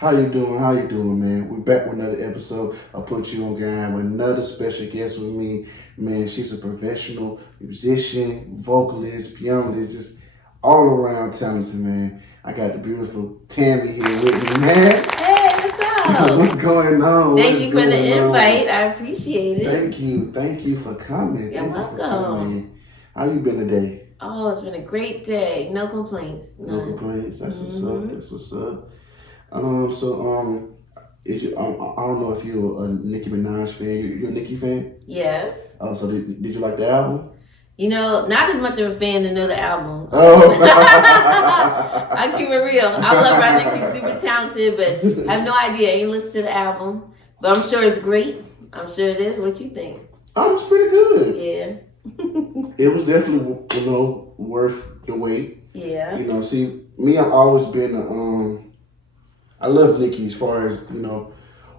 How you doing? How you doing, man? We're back with another episode. I put you on game. I have another special guest with me. Man, she's a professional musician, vocalist, pianist, just all around talented, man. I got the beautiful Tammy here with me, man. Hey, what's up? What's going on? Thank you for the invite. I appreciate it. Thank you for coming. You're welcome. How you been today? Oh, it's been a great day. No complaints. No complaints. That's what's up. That's what's up. Is you? I don't know if you're a Nicki Minaj fan. You're a Nicki fan? Yes. Oh, so did you like the album? You know, not as much of a fan to know the album. Oh. I keep it real. I love her. I think she's super talented, but I have no idea. I ain't listened to the album, but I'm sure it's great. I'm sure it is. What you think? It's pretty good. Yeah. It was definitely, worth the wait. Yeah. See, me, I've always been, I love Nicki as far as,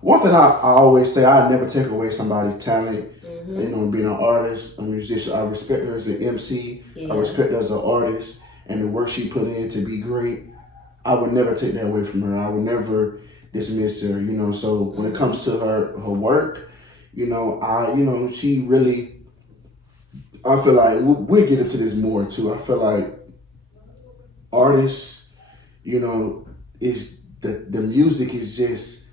one thing I always say, I never take away somebody's talent. Being an artist, a musician, I respect her as an MC. Yeah. I respect her as an artist and the work she put in to be great. I would never take that away from her. I would never dismiss her, So when it comes to her work, she really, I feel like, we'll get into this more too. I feel like artists, is the music is just,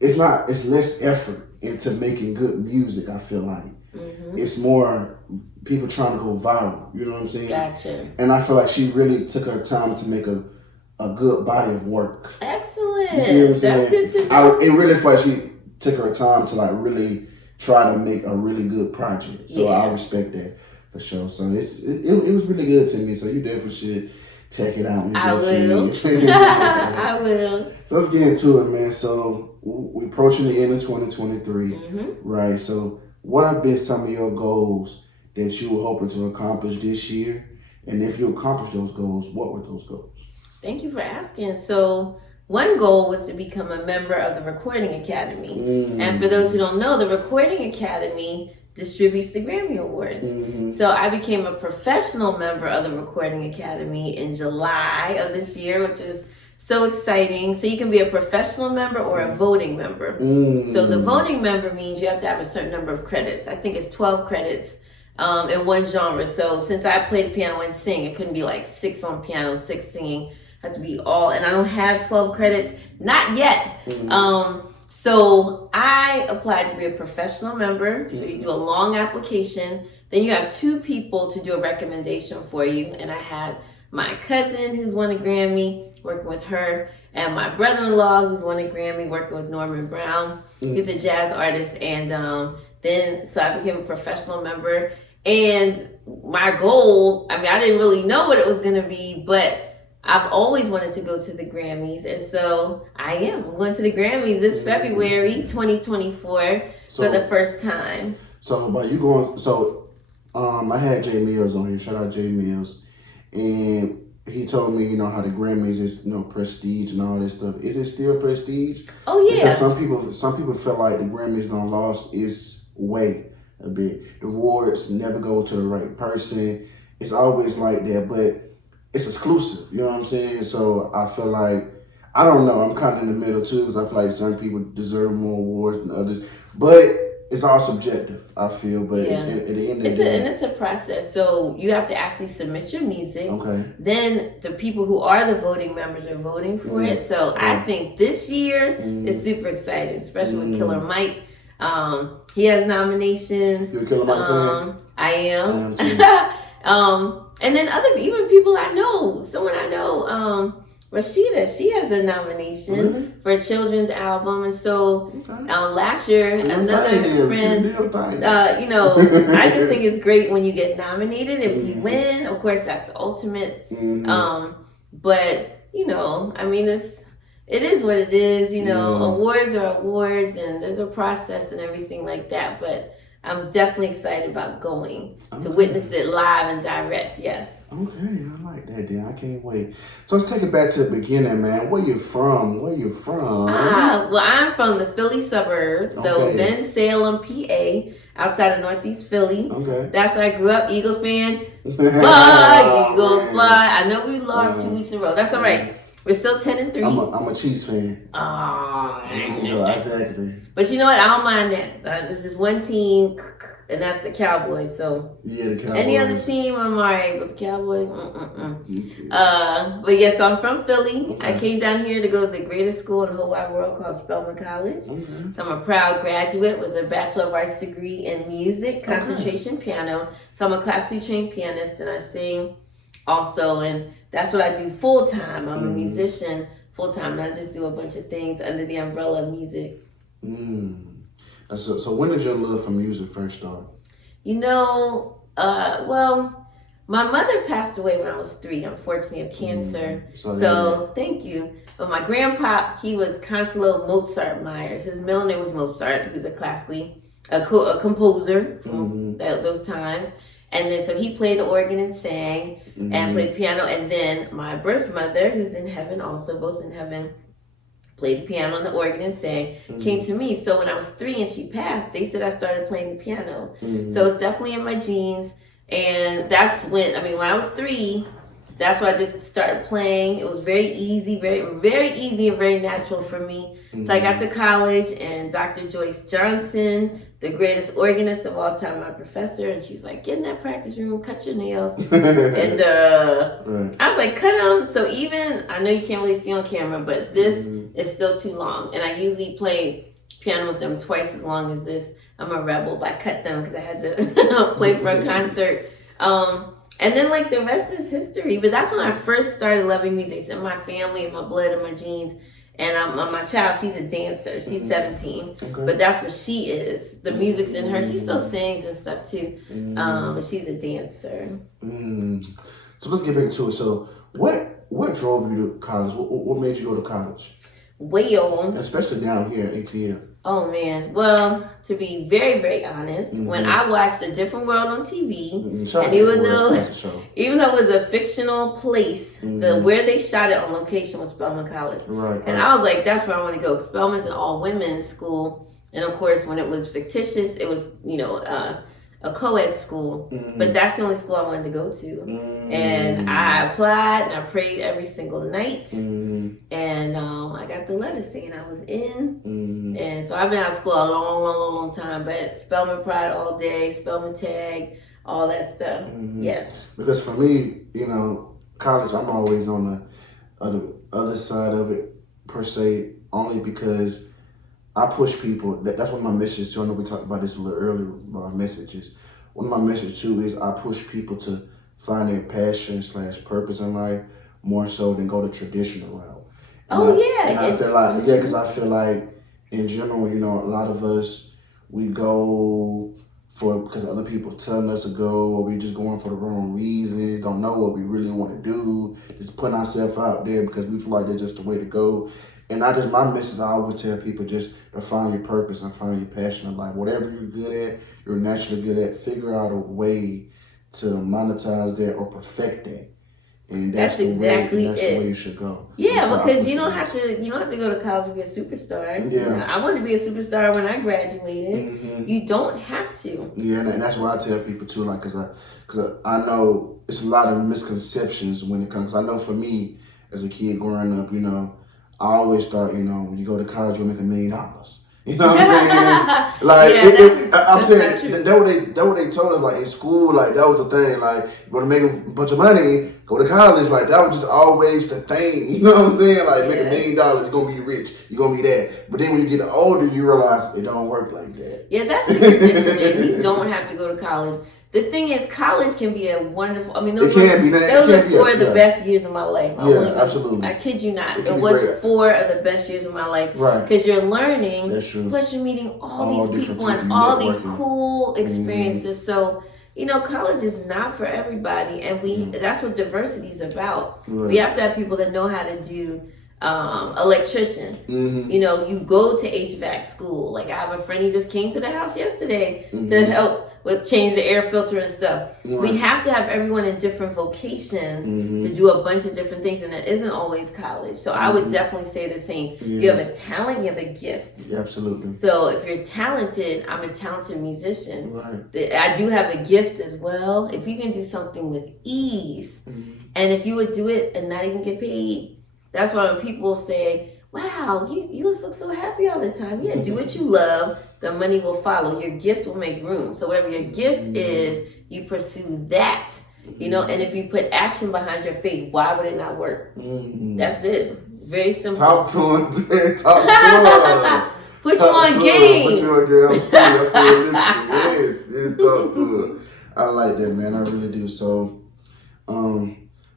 it's less effort into making good music. I feel like it's more people trying to go viral. You know what I'm saying? Gotcha. And I feel like she really took her time to make a good body of work. Excellent. You see what I'm saying? That's good to know. It really felt like she took her time to like really try to make a really good project. So I respect that for sure. So it was really good to me. So you definitely should check it out. I will. I will. So let's get into it, man. So we're approaching the end of 2023, right? So what have been some of your goals that you were hoping to accomplish this year? And if you accomplished those goals, what were those goals? Thank you for asking. So one goal was to become a member of the Recording Academy. And for those who don't know, the Recording Academy distributes the Grammy Awards. So I became a professional member of the Recording Academy in July of this year, which is so exciting. So you can be a professional member or a voting member. So the voting member means you have to have a certain number of credits. I think it's 12 credits in one genre. So since I played piano and sing, it couldn't be like 6 on piano, 6 singing. It had to be all, and I don't have 12 credits, not yet. So I applied to be a professional member. So you do a long application. Then you have 2 people to do a recommendation for you. And I had my cousin who's won a Grammy, working with her, and my brother-in-law who's won a Grammy, working with Norman Brown. He's a jazz artist. And so I became a professional member. And my goal, I didn't really know what it was going to be, but I've always wanted to go to the Grammys, and so I am. I'm going to the Grammys this February 2024 for the first time. So, but you going? So, I had Jay Mills on here. Shout out Jay Mills, and he told me, how the Grammys is, prestige and all this stuff. Is it still prestige? Oh yeah. Because some people feel like the Grammys don't lost its way a bit. The awards never go to the right person. It's always like that, but it's exclusive, you know what I'm saying? So I feel like, I don't know, I'm kind of in the middle too, because I feel like some people deserve more awards than others. But it's all subjective, I feel. But at the end of the day, and it's a process. So you have to actually submit your music. Okay. Then the people who are the voting members are voting for it. So I think this year is super exciting, especially with Killer Mike. He has nominations. You're a Killer Mike fan? I am. I am too. And then even people I know, someone I know, Rashida, she has a nomination for a children's album. And so last year, another friend, I just think it's great when you get nominated. If you win, of course, that's the ultimate. But, it is what it is. Awards are awards, and there's a process and everything like that. But I'm definitely excited about going to witness it live and direct. Yes. Okay, I like that, Dan. I can't wait. So let's take it back to the beginning, man. Where you from? Well, I'm from the Philly suburbs, so Bensalem, PA, outside of Northeast Philly. Okay. That's where I grew up. Eagles fan. Fly, Eagles fly. I know we lost 2 weeks in a row. That's all right. We're still 10-3. I'm a Chiefs fan. Oh, Exactly. but you know what? I don't mind that. There's just one team, and that's the Cowboys. So yeah, the Cowboys. Any other team, I'm alright. But the Cowboys, Okay. But yeah, so I'm from Philly. Okay. I came down here to go to the greatest school in the whole wide world called Spelman College. Okay. So I'm a proud graduate with a Bachelor of Arts degree in music, concentration piano. So I'm a classically trained pianist, and I sing also, and that's what I do full time. I'm a musician full time, and I just do a bunch of things under the umbrella of music. So when did your love for music first start? Well, my mother passed away when I was 3, unfortunately, of cancer. So thank you. But my grandpa, he was Consuelo Mozart Myers. His middle name was Mozart. He was a composer from those times. And then so he played the organ and sang and played piano. And then my birth mother, who's in heaven also, both in heaven, played the piano and the organ and sang, came to me. So when I was 3 and she passed, they said I started playing the piano. So it's definitely in my genes. And that's when I was 3, that's when I just started playing. It was very easy, very, very easy and very natural for me. So I got to college, and Dr. Joyce Johnson, the greatest organist of all time, my professor, and she's like, get in that practice room, cut your nails. And I was like, cut them. So even, I know you can't really see on camera, but this is still too long. And I usually play piano with them twice as long as this. I'm a rebel, but I cut them because I had to play for a concert. And then like the rest is history. But that's when I first started loving music. It's in my family, in my blood, in my genes. And my child, she's a dancer. She's 17. Okay. But that's what she is. The music's in her. She still sings and stuff too. But she's a dancer. So let's get back to it. So what drove you to college? What made you go to college? Well, especially down here at ATL. Oh man, well, to be very, very honest, when I watched A Different World on TV, and even though it was a fictional place, where they shot it on location was Spelman College. And I was like, that's where I want to go. Spelman's an all-women's school, and of course, when it was fictitious, it was, a co-ed school, but that's the only school I wanted to go to. And I applied and I prayed every single night, and I got the letter saying I was in. And so I've been out of school a long time, but Spelman Pride all day, Spelman Tag, all that stuff. Yes. Because for me, college, I'm always on the other side of it, per se, only because I push people. That's one of my messages too. I know we talked about this a little earlier about messages. One of my messages too is I push people to find their passion / purpose in life more so than go the traditional route. And I feel like, because I feel like in general, a lot of us, we go because other people telling us to go, or we just going for the wrong reasons, don't know what we really want to do, just putting ourselves out there because we feel like that's just the way to go. And my message, I always tell people just to find your purpose and find your passion in life. Whatever you're good at, you're naturally good at, figure out a way to monetize that or perfect that. And that's exactly the way you should go. Yeah, because you don't have to go to college to be a superstar. Yeah. I wanted to be a superstar when I graduated. You don't have to. Yeah, and that's why I tell people too, like, because I know it's a lot of misconceptions when it comes. I know for me, as a kid growing up, I always thought, when you go to college, you'll make $1 million. You know what I'm saying? Like, I'm saying that what they told us, like in school, like that was the thing. Like, you're gonna make a bunch of money, go to college. Like that was just always the thing. You know what I'm saying? Like, make $1 million, you're gonna be rich, you're gonna be that. But then when you get older, you realize it don't work like that. Yeah, that's the conditioning. You don't have to go to college. The thing is, college can be a wonderful. Those were 4 of the best years of my life. Absolutely. I kid you not. It was 4 of the best years of my life. Right. Because you're learning. That's true. Plus, you're meeting all these people and all these cool experiences. So, college is not for everybody, and that's what diversity is about. Right. We have to have people that know how to do. Electrician. You go to HVAC school. Like, I have a friend, he just came to the house yesterday to help with change the air filter and stuff. We have to have everyone in different vocations to do a bunch of different things, and it isn't always college. So I would definitely say the same. You have a talent, you have a gift. Yeah, absolutely. So if you're talented, I'm a talented musician. Right. I do have a gift as well. If you can do something with ease, and if you would do it and not even get paid, That's why when people say, wow, you just look so happy all the time. Yeah, do what you love. The money will follow. Your gift will make room. So whatever your gift is, you pursue that. You know, and if you put action behind your faith, why would it not work? That's it. Very simple. Talk to him. Talk to him. Put you on game. Put you on game. I'm still listening. Yes. Talk to her. I like that, man. I really do. So,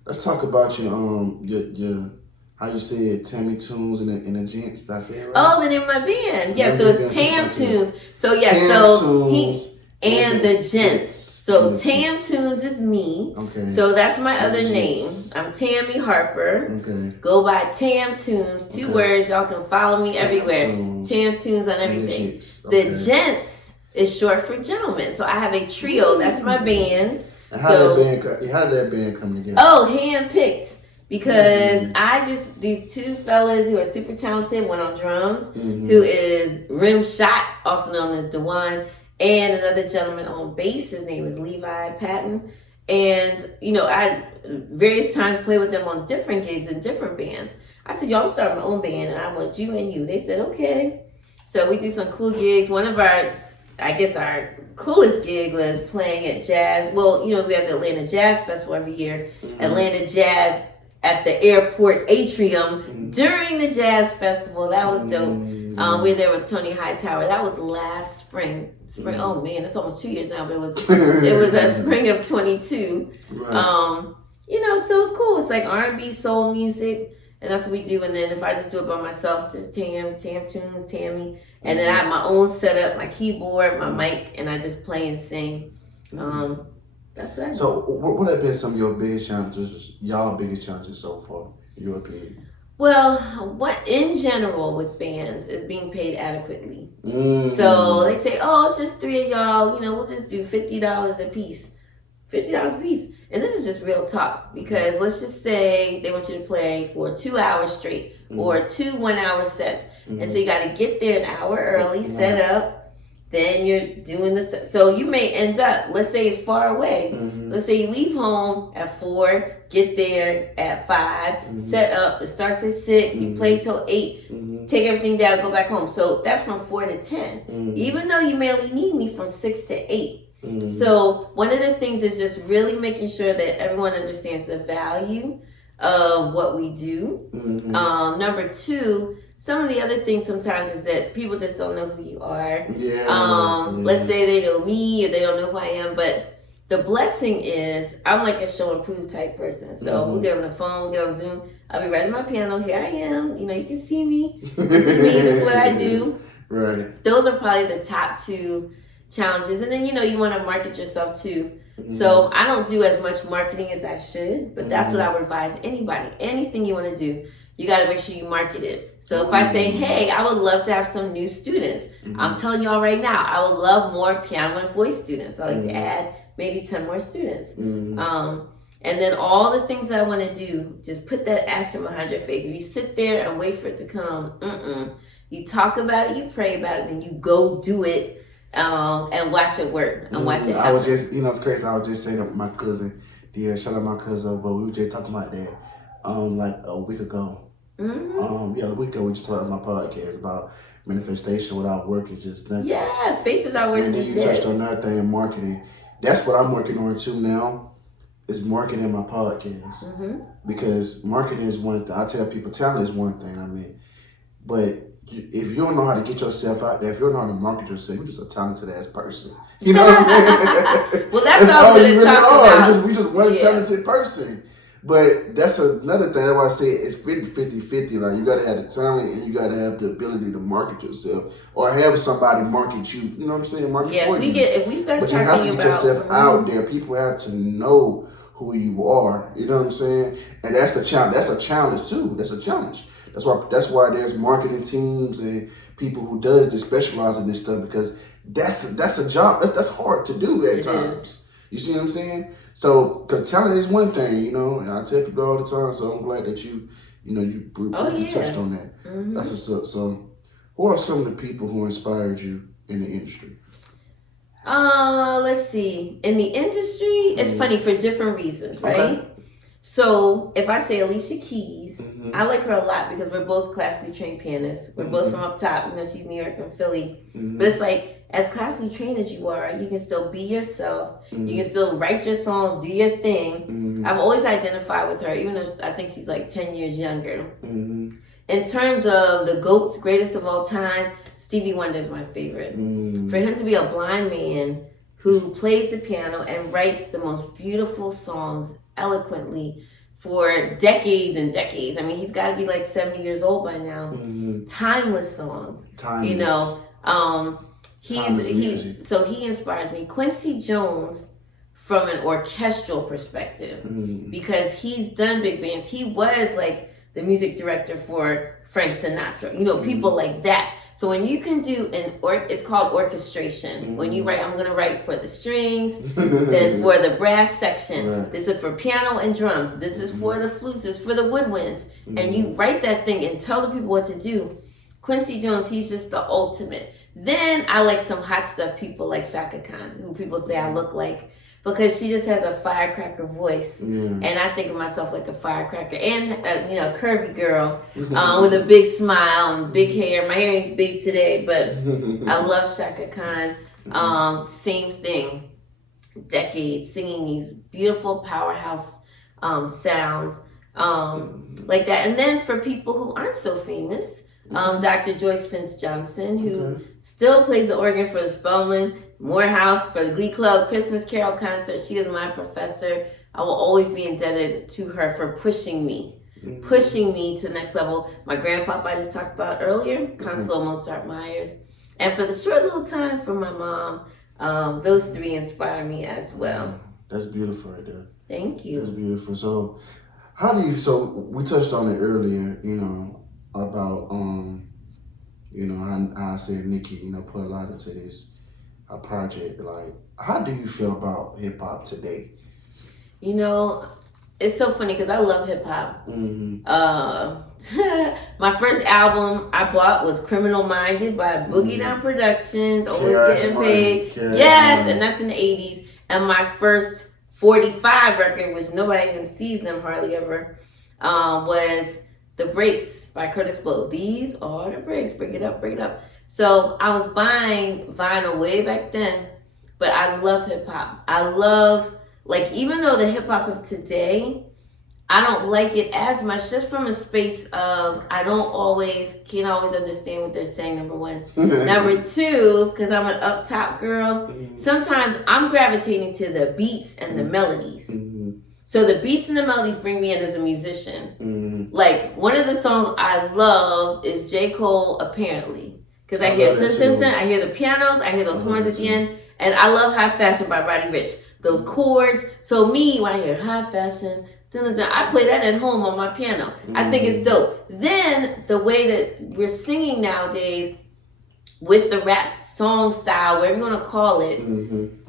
let's talk about your how you said tamtunes and the gents. Did I say it right? Oh, the name of my band. Yeah, so it's tamtunes. So yeah, so he and the gents. So tamtunes is me. Okay. So that's my other name. I'm Tammy Harper. Okay. Go by tamtunes. 2 words. Y'all can follow me everywhere. Tamtunes on everything. The gents is short for gentlemen. So I have a trio. That's my band. And how did that band come together? Oh, handpicked. Because these 2 fellas who are super talented, one on drums, who is Rim Shot, also known as Dewan, and another gentleman on bass. His name is Levi Patton. And, you know, I various times played with them on different gigs and different bands. I said, y'all, I'm starting my own band and I want you and you. They said, okay. So we do some cool gigs. One of our coolest gig was playing at Jazz. Well, you know, we have the Atlanta Jazz Festival every year. Atlanta Jazz at the airport atrium during the Jazz Festival. That was dope. We were there with Tony Hightower. That was last spring. Oh man, it's almost 2 years now, but it was a spring of 22. Right. You know, so it's cool. It's like R&B, soul music, and that's what we do. And then if I just do it by myself, just tamtunes, Tammy, and then I have my own setup, my keyboard, my mic, and I just play and sing. That's what I do. So what have been some of your biggest challenges, y'all biggest challenges so far, in your opinion? Well, what in general with bands is being paid adequately. So they say, oh, it's just 3 of y'all, you know, we'll just do $50 a piece. $50 a piece. And this is just real talk, because let's just say they want you to play for 2 hours straight or 2 1-hour sets. And so you got to get there an hour early, set up. Then you're doing this. So you may end up, let's say it's far away. Let's say you leave home at 4, get there at 5, set up. It starts at 6, you play till 8, take everything down, go back home. So that's from 4 to 10. Even though you may only need me from 6 to 8. So one of the things is just really making sure that everyone understands the value of what we do. Number 2, some of the other things sometimes is that people just don't know who you are. Let's say they know me or they don't know who I am, but the blessing is I'm like a show and prove type person. So we'll get on the phone, we'll get on Zoom. I'll be right at my piano. Here I am. You know, you can see me. This is me. This is what I do. Right. Those are probably the top 2 challenges. And then, you know, you want to market yourself too. So I don't do as much marketing as I should, but that's what I would advise anybody. Anything you want to do, you got to make sure you market it. So if I say, hey, I would love to have some new students. I'm telling y'all right now, I would love more piano and voice students. I like to add maybe 10 more students. And then all the things I want to do, just put that action behind your faith. If you sit there and wait for it to come, you talk about it, you pray about it, then you go do it and watch it work and watch it happen. I was just, you know, it's crazy. I was just saying to my cousin, shout out my cousin, but we were just talking about that like a week ago. A week ago we just talked on my podcast about manifestation without work is just nothing. Yes, faith without work is dead. And then you touched on another thing, marketing. That's what I'm working on too now, is marketing my podcast. Because marketing is one thing. I tell people talent is one thing, I mean. But if you don't know how to get yourself out there, if you don't know how to market yourself, you're just a talented ass person. You know what I'm saying? Well, that's all you really talk We just one talented person. But that's another thing. That's why I say it's 50-50. Like, you got to have the talent and you got to have the ability to market yourself or have somebody market you. You know what I'm saying? Market for you. If we start talking about... But you have to get yourself out there. People have to know who you are. You know what I'm saying? And that's the challenge. That's a challenge too. That's a challenge. That's why there's marketing teams and people who does this, specialize in this stuff, because that's a job. That's hard to do at times. You see what I'm saying? So, because talent is one thing, you know, and I tell people all the time, so I'm glad that you touched on that. That's what's up. So, who are some of the people who inspired you in the industry? Let's see. In the industry, it's funny for different reasons, right? Okay. So, if I say Alicia Keys, I like her a lot because we're both classically trained pianists. We're both from up top. You know, she's New York and Philly. But it's like, as classically trained as you are, you can still be yourself. You can still write your songs, do your thing. I've always identified with her, even though I think she's like 10 years younger. In terms of the GOATs, greatest of all time, Stevie Wonder is my favorite. For him to be a blind man who plays the piano and writes the most beautiful songs eloquently for decades and decades. I mean, he's got to be like 70 years old by now. Timeless songs. Timeless. You know, so he inspires me. Quincy Jones, from an orchestral perspective, because he's done big bands. He was like the music director for Frank Sinatra. You know, people like that. So when you can do it's called orchestration. When you write, I'm going to write for the strings, then for the brass section. This is for piano and drums. This is for the flutes. This is for the woodwinds. And you write that thing and tell the people what to do. Quincy Jones, he's just the ultimate. Then I like some hot stuff people like Shaka Khan, who people say I look like, because she just has a firecracker voice. And I think of myself like a firecracker. And, a curvy girl with a big smile and big hair. My hair ain't big today, but I love Shaka Khan. Same thing. Decades singing these beautiful powerhouse sounds like that. And then for people who aren't so famous, Dr. Joyce Pence Johnson, who still plays the organ for the Spelman Morehouse, for the Glee Club Christmas Carol concert. She is my professor. I will always be indebted to her for pushing me to the next level. My grandpapa I just talked about earlier, Consuelo Mozart Myers. And for the short little time for my mom, those three inspire me as well. That's beautiful right there. Thank you. That's beautiful. So so we touched on it earlier, about how I said Nikki, put a lot into this project. Like, how do you feel about hip hop today? It's so funny because I love hip hop. My first album I bought was Criminal Minded by Boogie Down Productions. Always getting paid. Yes, and that's in the 80s. And my first 45 record, which nobody even sees them hardly ever, was The Breaks by Curtis Blow. These are the breaks. Break it up, break it up. So I was buying vinyl way back then, but I love hip hop. I love, even though the hip hop of today, I don't like it as much, just from a space of can't always understand what they're saying, number one. Number two, because I'm an up top girl, sometimes I'm gravitating to the beats and the melodies. So the beats and the melodies bring me in as a musician. Like, one of the songs I love is J. Cole, Apparently. Because I hear I hear the pianos, I hear those horns at the end, and I love High Fashion by Roddy Ricch. Those chords. So when I hear High Fashion, I play that at home on my piano. I think it's dope. Then the way that we're singing nowadays with the rap song style, whatever you want to call it,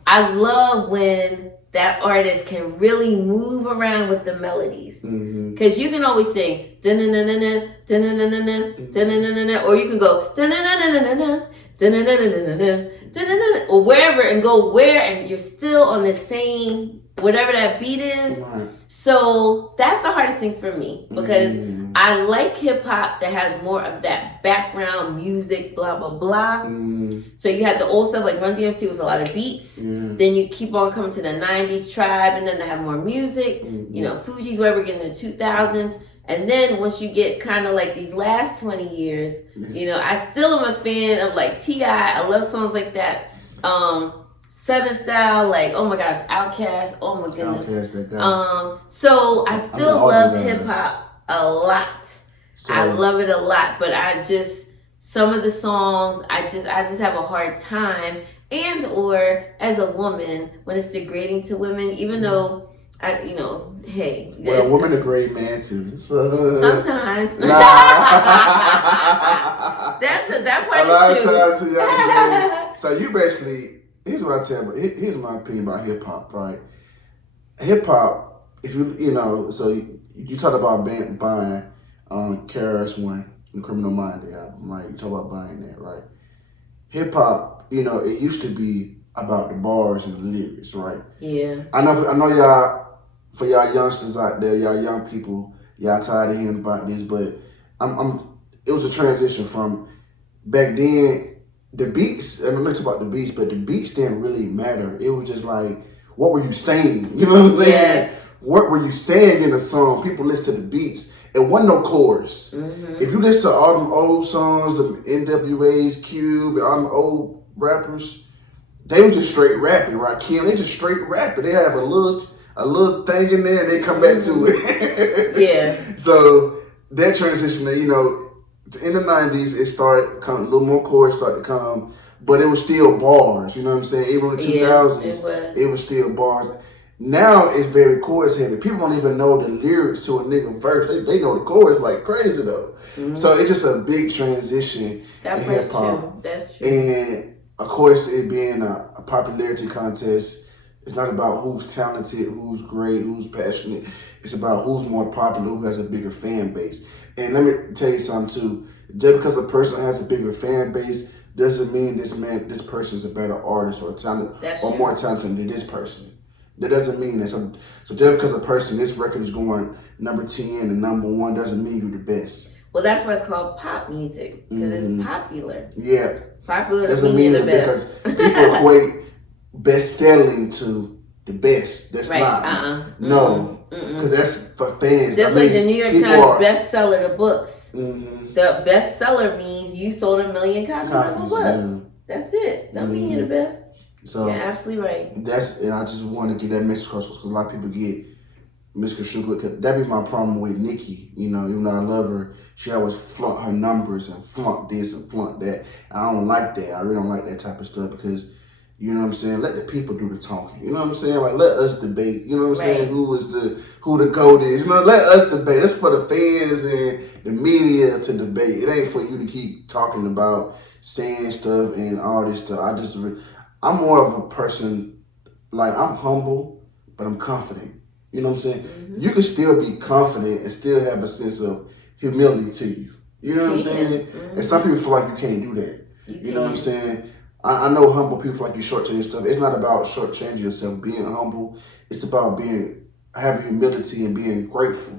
I love when that artist can really move around with the melodies. Because you can always sing, da-na-na-na-na, da-na-na-na-na, da-na-na-na-na, or you can go, da-na-na-na-na-na, da-na-na-na-na-na, or wherever, and go and you're still on the same, whatever that beat is. So that's the hardest thing for me, because I like hip hop that has more of that background music, blah, blah, blah. So you had the old stuff like Run DMC was a lot of beats. Then you keep on coming to the 90s Tribe, and then they have more music. Fuji's where we're getting the 2000s. And then once you get kind of like these last 20 years, I still am a fan of like T.I. I love songs like that. Southern style, like, oh my gosh, Outkast, oh my goodness. So I still love hip hop a lot. I love it a lot, but some of the songs, I just have a hard time. And or as a woman, when it's degrading to women, even though hey. Well, women are great, man, too. Sometimes. That part is true. A lot of times, so you basically, here's my opinion about hip hop, right? Hip hop, if so you talk about buying KRS-One and Criminal Minded album, right? You talk about buying that, right? Hip hop, it used to be about the bars and the lyrics, right? Yeah. I know y'all, for y'all youngsters out there, y'all young people, yeah, I'm tired of hearing about this. But it was a transition from back then. The beats, and I'm not talking about the beats, but the beats didn't really matter. It was just like, what were you saying? You know what I'm saying? Yes. What were you saying in the song? People listen to the beats. It wasn't no chorus. If you listen to all them old songs, the NWA's, Cube, and all them old rappers, they were just straight rapping, right? Kim, they just straight rapping. They have a little thing in there and they come back to it. Yeah. So that transition, you know, in the 90s, it started coming, a little more chorus started to come, but it was still bars, you know what I'm saying? Even in the 2000s, it was still bars. Now it's very chorus heavy. People don't even know the lyrics to a nigga verse. They know the chorus like crazy though. So it's just a big transition in hip hop. That's true. And of course, it being a popularity contest, it's not about who's talented, who's great, who's passionate. It's about who's more popular, who has a bigger fan base. And let me tell you something too. Just because a person has a bigger fan base doesn't mean this person is a better artist or talent or more talented than this person. That doesn't mean that. So just because a person, this record is going number 10 and number 1 doesn't mean you're the best. Well, that's why it's called pop music, because it's popular. Yeah. Popular doesn't mean the best. Because people equate best-selling to the best. That's not. No. Because that's for fans. Just like the New York Times bestseller, the books. The bestseller means you sold 1 million copies of a book. That's it. Don't mean you're the best. So you're absolutely right. And I just want to get that message across because a lot of people get misconstrued. That be my problem with Nicki. You know, even though I love her, she always flaunt her numbers and flaunt this and flaunt that. And I don't like that. I really don't like that type of stuff because, you know what I'm saying, let the people do the talking. You know what I'm saying? Like, let us debate. You know what I'm saying? Who the GOAT is. You know, let us debate. That's for the fans and the media to debate. It ain't for you to keep talking about saying stuff and all this stuff. I'm more of a person, like, I'm humble, but I'm confident. You know what I'm saying? You can still be confident and still have a sense of humility to you. You know what I'm saying? And some people feel like you can't do that. You know what I'm saying? I know humble people feel like you shortchange stuff. It's not about shortchanging yourself, being humble. It's about having humility and being grateful.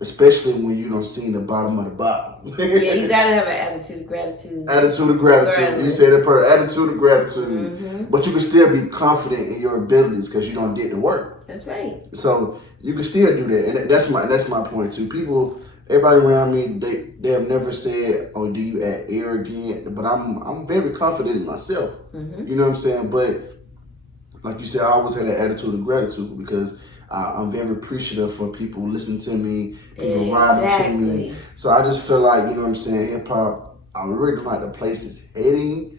Especially when you don't see the bottom of the bottom. Yeah, you gotta have an attitude of gratitude. Attitude of gratitude. You said it per attitude of gratitude. But you can still be confident in your abilities because you don't did the work. That's right. So you can still do that, and that's my point too. People, everybody around me, they have never said, "Oh, do you act arrogant?" But I'm very confident in myself. You know what I'm saying? But like you said, I always had that attitude of gratitude because I'm very appreciative for people listening to me, people riding to me. So I just feel like, you know what I'm saying, hip hop, I really don't like the place it's heading.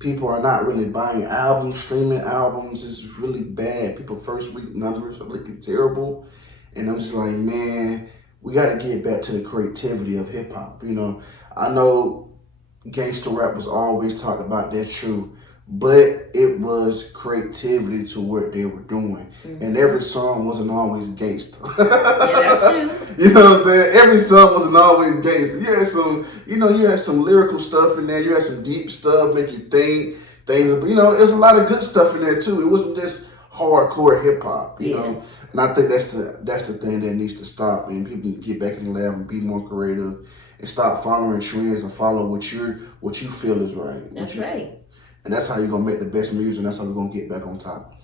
People are not really buying albums, streaming albums. It's really bad. People first week numbers are looking terrible. And I'm just like, man, we got to get back to the creativity of hip hop. You know, I know gangster rap was always talked about, that's true. But it was creativity to what they were doing. And every song wasn't always gangster. Yeah, that's true. You know what I'm saying? Every song wasn't always gangster. You had some lyrical stuff in there. You had some deep stuff, make you think things. There's a lot of good stuff in there too. It wasn't just hardcore hip hop, you know. And I think that's the thing that needs to stop, and people need to get back in the lab and be more creative and stop following trends and follow what you feel is right. That's right. And that's how you're going to make the best music, and that's how we're going to get back on top.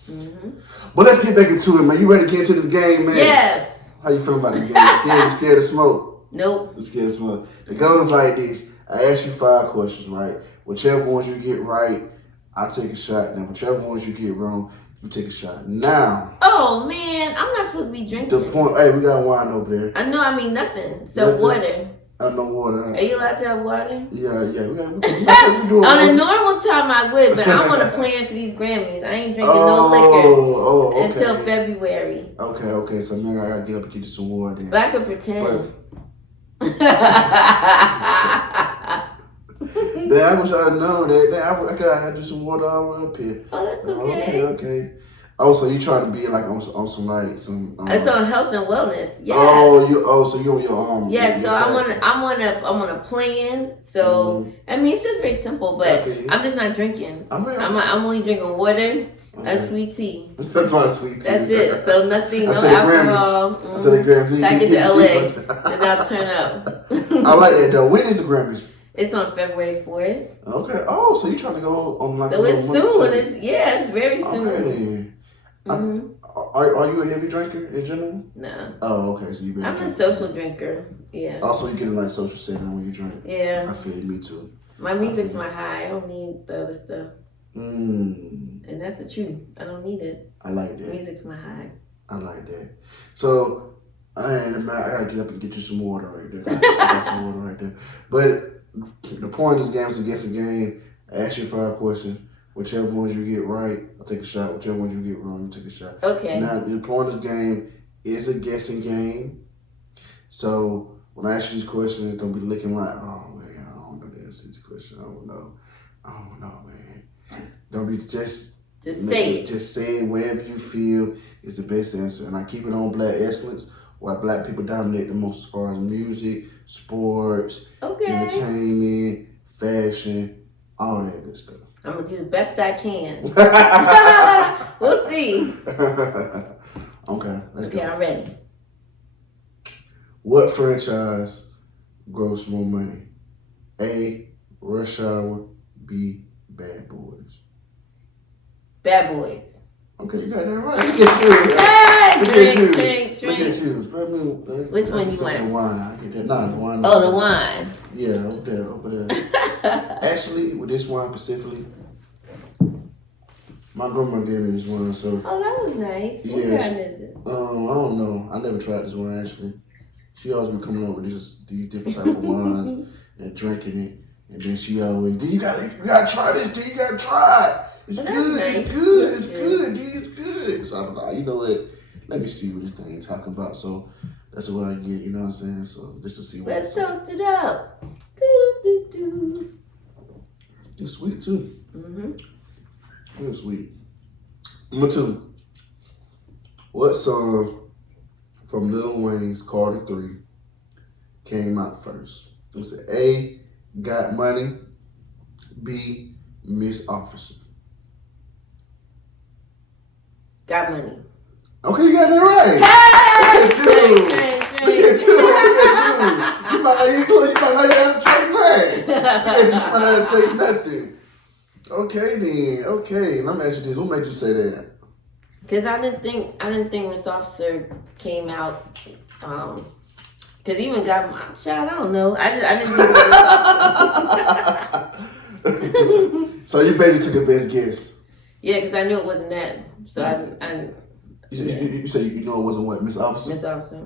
But let's get back into it, man. You ready to get into this game, man? Yes. How you feeling about this game? Scared of smoke? Nope. Scared of smoke. It goes like this. I ask you 5 questions, right? Whichever ones you get right, I take a shot. Now, whichever ones you get wrong, you take a shot. Now. Oh, man. I'm not supposed to be drinking. The point, hey, we got wine over there. I know, I mean nothing. So nothing. Water. No water. Are you allowed to have water? Yeah. We On a normal time I would, but I'm on a plan for these Grammys. I ain't drinking no liquor until February. Okay. So now I gotta get up and get you some water then. But I could pretend. I wish I had known that. I could have had you some water all up here. Oh, that's okay. Okay. Oh, so you try to be like on some like some. It's on health and wellness. Yes. So you're on your Yeah. So I'm on a plan. So I mean, it's just very simple, but I'm just not drinking. I'm only drinking water. And sweet tea. That's my sweet tea. That's it. So nothing, no I alcohol. tell the Grammys. So I get to LA, then I'll turn up. I like that though. When is the Grammys? It's on February 4th. Okay. Oh, so you trying to go on like? So it's soon. It's very soon. Okay. Are you a heavy drinker in general? No. Oh, okay. So I'm a social drinker. Yeah. Also, you get in like social setting when you drink. Yeah. I feel me too. My music's my high. I don't need the other stuff. And that's the truth. I don't need it. I like that. Music's my high. I like that. So, I gotta get up and get you some water right there. I got some water right there. But the point of this game is to guess the game. I ask you 5 questions. Whichever ones you get right, I'll take a shot. Whichever ones you get wrong, you take a shot. Okay. Now, the point of the game is a guessing game. So, when I ask you these questions, don't be looking like, oh man, I don't know the answer to this question. I don't know, man. Don't be just say it. Just say it wherever you feel is the best answer. And I keep it on Black Excellence, where Black people dominate the most as far as music, sports, entertainment, fashion, all that good stuff. I'm gonna do the best I can. We'll see. Okay, let's go. Okay, I'm ready. What franchise gross more money? A, Rush Hour. B, Bad Boys. Bad Boys. Okay, you got that right. Look at you. Drink. Look at you. Which one you want? Wine. I get that. Nah, the wine. Oh, the wine. Yeah, over there. Actually, with this wine specifically, my grandma gave me this wine, so. Oh, that was nice. What kind is it? I don't know. I never tried this one actually. She always be coming up with these different type of wines and drinking it, and then she always, D, you gotta try this. D, you gotta try it. It's good. Nice. It's good. D, it's good. So I'm like, you know what? Let me see what this thing is talking about. So that's what I get. You know what I'm saying? So just to see what. Let's toast it up. It's sweet too. It's sweet. Number 2. What song from Lil Wayne's Carter 3 came out first? Was it A, Got Money, B, Miss Officer? Got Money. Okay, you got that right. Hey! Look at you. You might not have to take nothing. You might not have to take nothing. Okay then. Okay. And I'm asking this. What made you say that? Because I didn't think Miss Officer came out. Because even got my shot. I don't know. I didn't think it was Miss Officer. So you basically took a best guess. Yeah, because I knew it wasn't that. So You said you know it wasn't what, Miss Officer? Miss Officer.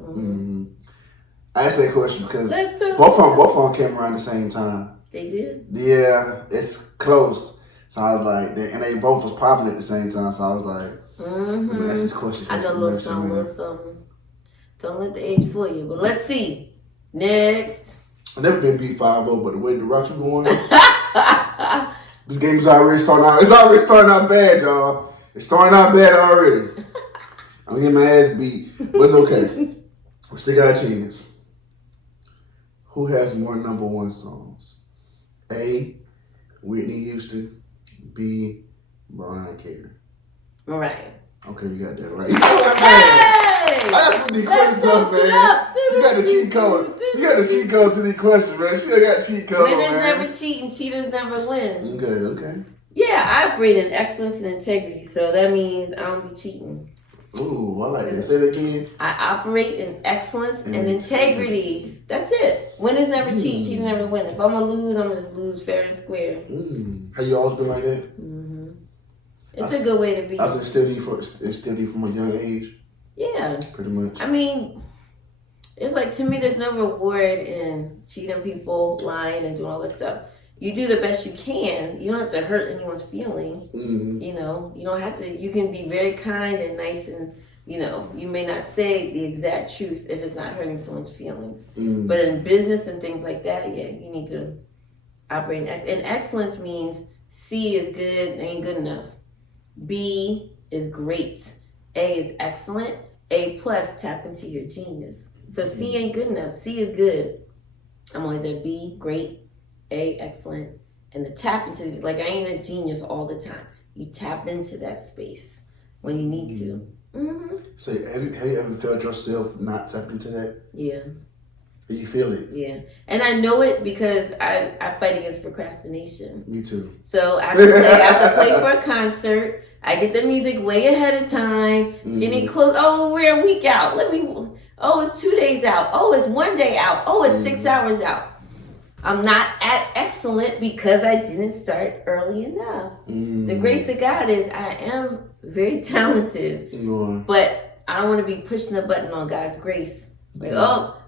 I asked that question because both of them came around the same time. They did? Yeah, it's close. So I was like, and they both was popping at the same time. So I was like, let me ask this question. I know a little something. Don't let the age fool you. But let's see. Next. I've never been beat 5-0, but the way the route you going, this game is already starting out. It's already starting out bad, y'all. It's starting out bad already. I'm getting my ass beat, but it's okay. We still got a chance. Who has more number 1 songs? A, Whitney Houston. B, Mariah Carey. Mariah. Okay, you got that right. You know what, man? I asked for these questions up, man. You got the cheat code. You got the cheat code to these questions, man. She got cheat code, Winners man. never cheat and cheaters never win. Okay. Yeah, I operate in excellence and integrity, so that means I don't be cheating. Ooh, I like that. Say that again. I operate in excellence and integrity. That's it. Winners never cheat, cheaters never win. If I'm gonna lose, I'm gonna just lose fair and square. Have you always been like that? It's a good way to be. I was instilled from a young age. Yeah. Pretty much. I mean, it's like, to me, there's no reward in cheating people, lying, and doing all this stuff. You do the best you can. You don't have to hurt anyone's feelings. You know, you don't have to. You can be very kind and nice, and you may not say the exact truth if it's not hurting someone's feelings. But in business and things like that, yeah, you need to operate in excellence. Means C is good, ain't good enough. B is great. A is excellent. A plus, tap into your genius. So C ain't good enough. C is good. I'm always at B, great. A, excellent. And the tap into, like, I ain't a genius all the time. you tap into that space when you need to. Mm-hmm. So have you ever felt yourself not tapping into that? Yeah. You feel it? Yeah. And I know it because I fight against procrastination. Me too. So I have to play for a concert. I get the music way ahead of time. It's getting close. Oh, we're a week out. It's 2 days out. Oh, it's 1 day out. Oh, it's 6 hours out. I'm not at excellent because I didn't start early enough. The grace of God is I am very talented. But I don't want to be pushing the button on God's grace. Like,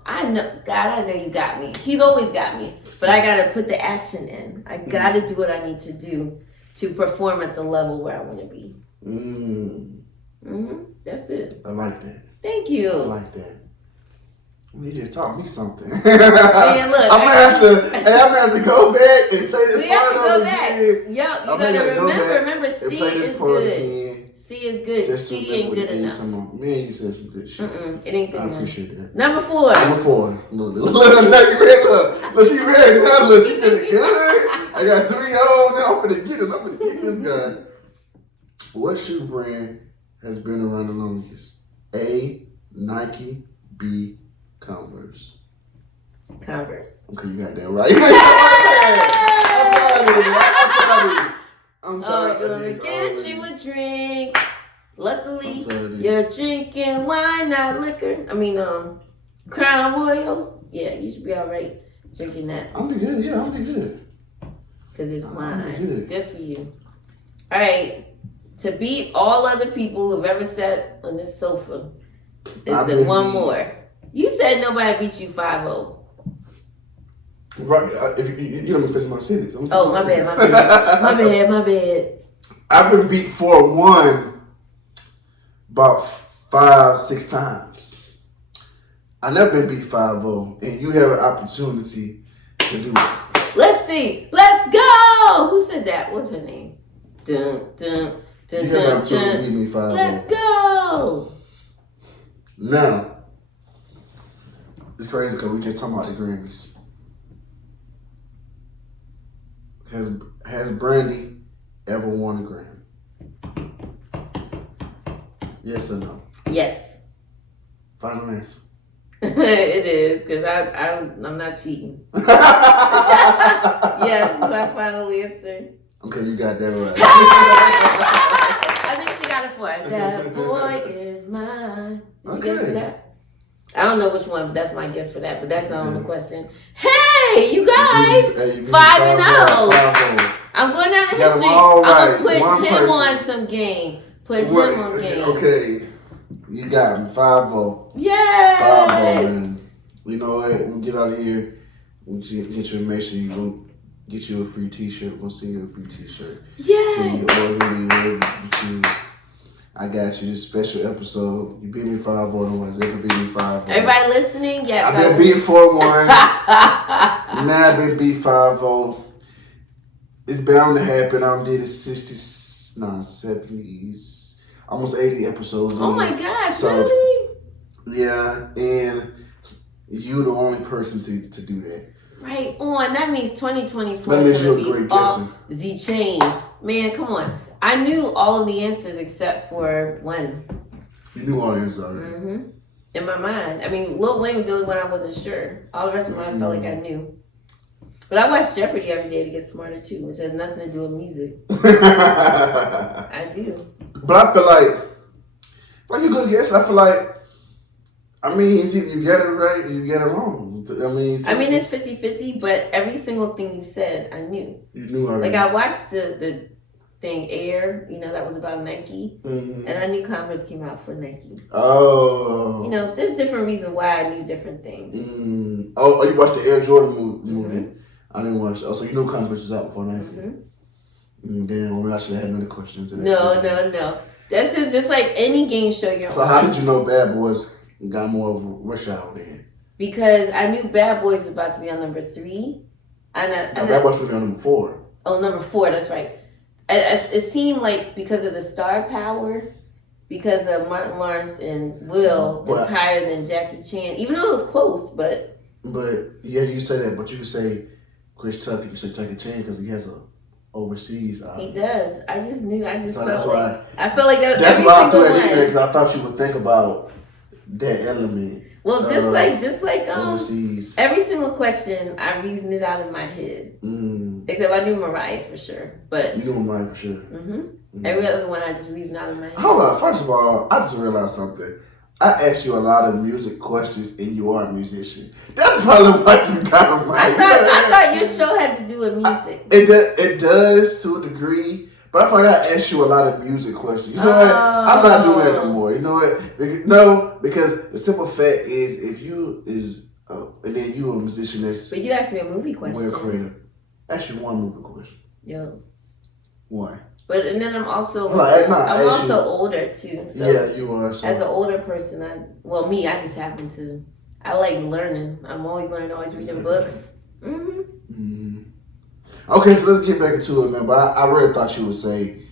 I know, God, I know you got me. He's always got me. But I got to put the action in. I got to do what I need to do to perform at the level where I want to be. That's it. I like that. Thank you. I like that. You just taught me something. Man, look. I'm gonna have to go back and play this part over again. Yep, you gotta remember, C is good. C is good. Just C ain't good enough. Man, you said some good shit. It ain't good enough. I appreciate that. Number 4. Look, you ready? Look, she ready now. Look, she feeling good. I got 3 on. Now I'm gonna get it. I'm gonna get this guy. What shoe brand has been around the longest? A, Nike. B, Converse. Converse. Okay, you got that right. I'm tired of these. Get you a drink. Luckily, you're drinking wine, not liquor. Crown Royal. Yeah, you should be all right drinking that. I'll be good. Yeah, I'll be good. Because it's wine. Good for you. All right. To beat all other people who've ever sat on this sofa is the one more. You said nobody beat you 5-0. Right. If you don't finish my sentence. My bad. My bad. I've been beat 4-1 about 5-6 times. I never been beat 5-0, and you have an opportunity to do it. Let's see. Let's go. Who said that? What's her name? Dun, dun, dun, you have an opportunity to beat me 5-0. Let's go. Now, it's crazy because we just talking about the Grammys. Has Brandy ever won a Grammy? Yes or no? Yes. Final answer. It is, because I'm not cheating. Yes, is my final answer. Okay, you got that right. I think she got it for That Boy Is Mine. Did you guess that? I don't know which one, but that's my guess for that. But that's not on the question. Hey, you guys! 5-0. I'm going down the history. I'm gonna put him on some game. Put him on game. Okay, you got me 5-0. Yay! 5-0. And you know what? When we get out of here, we get you a make sure you gonna get you a free T-shirt. We're gonna send you a free T-shirt. Yay! So you order whatever you choose. I got you. This special episode. You beat me 5-0. Nobody's ever beat me 5-0. Everybody listening? Yes. I've been beat 4-1. Now I've been beat 5-0. It's bound to happen. I did 70s, almost 80 episodes. Oh my gosh, really? Yeah, and you the only person to do that. Right on. That means 2024 that means is you're a going great to be guesser. Z-Chain. Man, come on. I knew all of the answers except for one. You knew all the answers already. In my mind. Lil Wayne was the only one I wasn't sure. All the rest of them I felt like I knew. But I watch Jeopardy every day to get smarter too, which has nothing to do with music. I do. But I feel like you're a good guess. I feel like, it's either you get it right or you get it wrong. It's 50-50, but every single thing you said, I knew. You knew already. Like, I watched the thing Air, that was about Nike. And I knew Converse came out for Nike. Oh. There's different reasons why I knew different things. Oh, you watched the Air Jordan movie? I didn't watch it. Oh, so you knew Converse was out before Nike? Damn, we actually had another question to that. No. That's just like any game show you're on. So how did you know Bad Boys got more of a rush hour then? Because I knew Bad Boys was about to be on number 3. Bad Boys was on number 4. Oh, number 4, that's right. It seemed like because of the star power, because of Martin Lawrence and Will is higher than Jackie Chan, even though it was close, but... But, yeah, you say that, but you could say Chris Tucker, you say Jackie Chan because he has a overseas. He does. I just knew. I just so felt that's like why. I felt like that was That's every why I threw single it in there one. because I thought you would think about that element. Well, just like overseas. every single question, I reasoned it out in my head. Except I knew Mariah for sure, but you knew Mariah for sure. Every other one I just reasoned out in my head. Hold on. First of all, I just realized something. I asked you a lot of music questions, and you are a musician. That's probably why you got them right. I thought your show had to do with music. It does to a degree, but I feel like I asked you a lot of music questions. You know what? I'm not doing that no more. You know what? Because the simple fact is, if you and then you a musician that's. But you asked me a movie question. Well creative. Ask you one movie question. Yeah. One. But and then I'm also older too. So yeah, you are. So. As an older person, I just happen to. I like learning. I'm always learning, always reading books. Okay, so let's get back into it, man. But I really thought you would say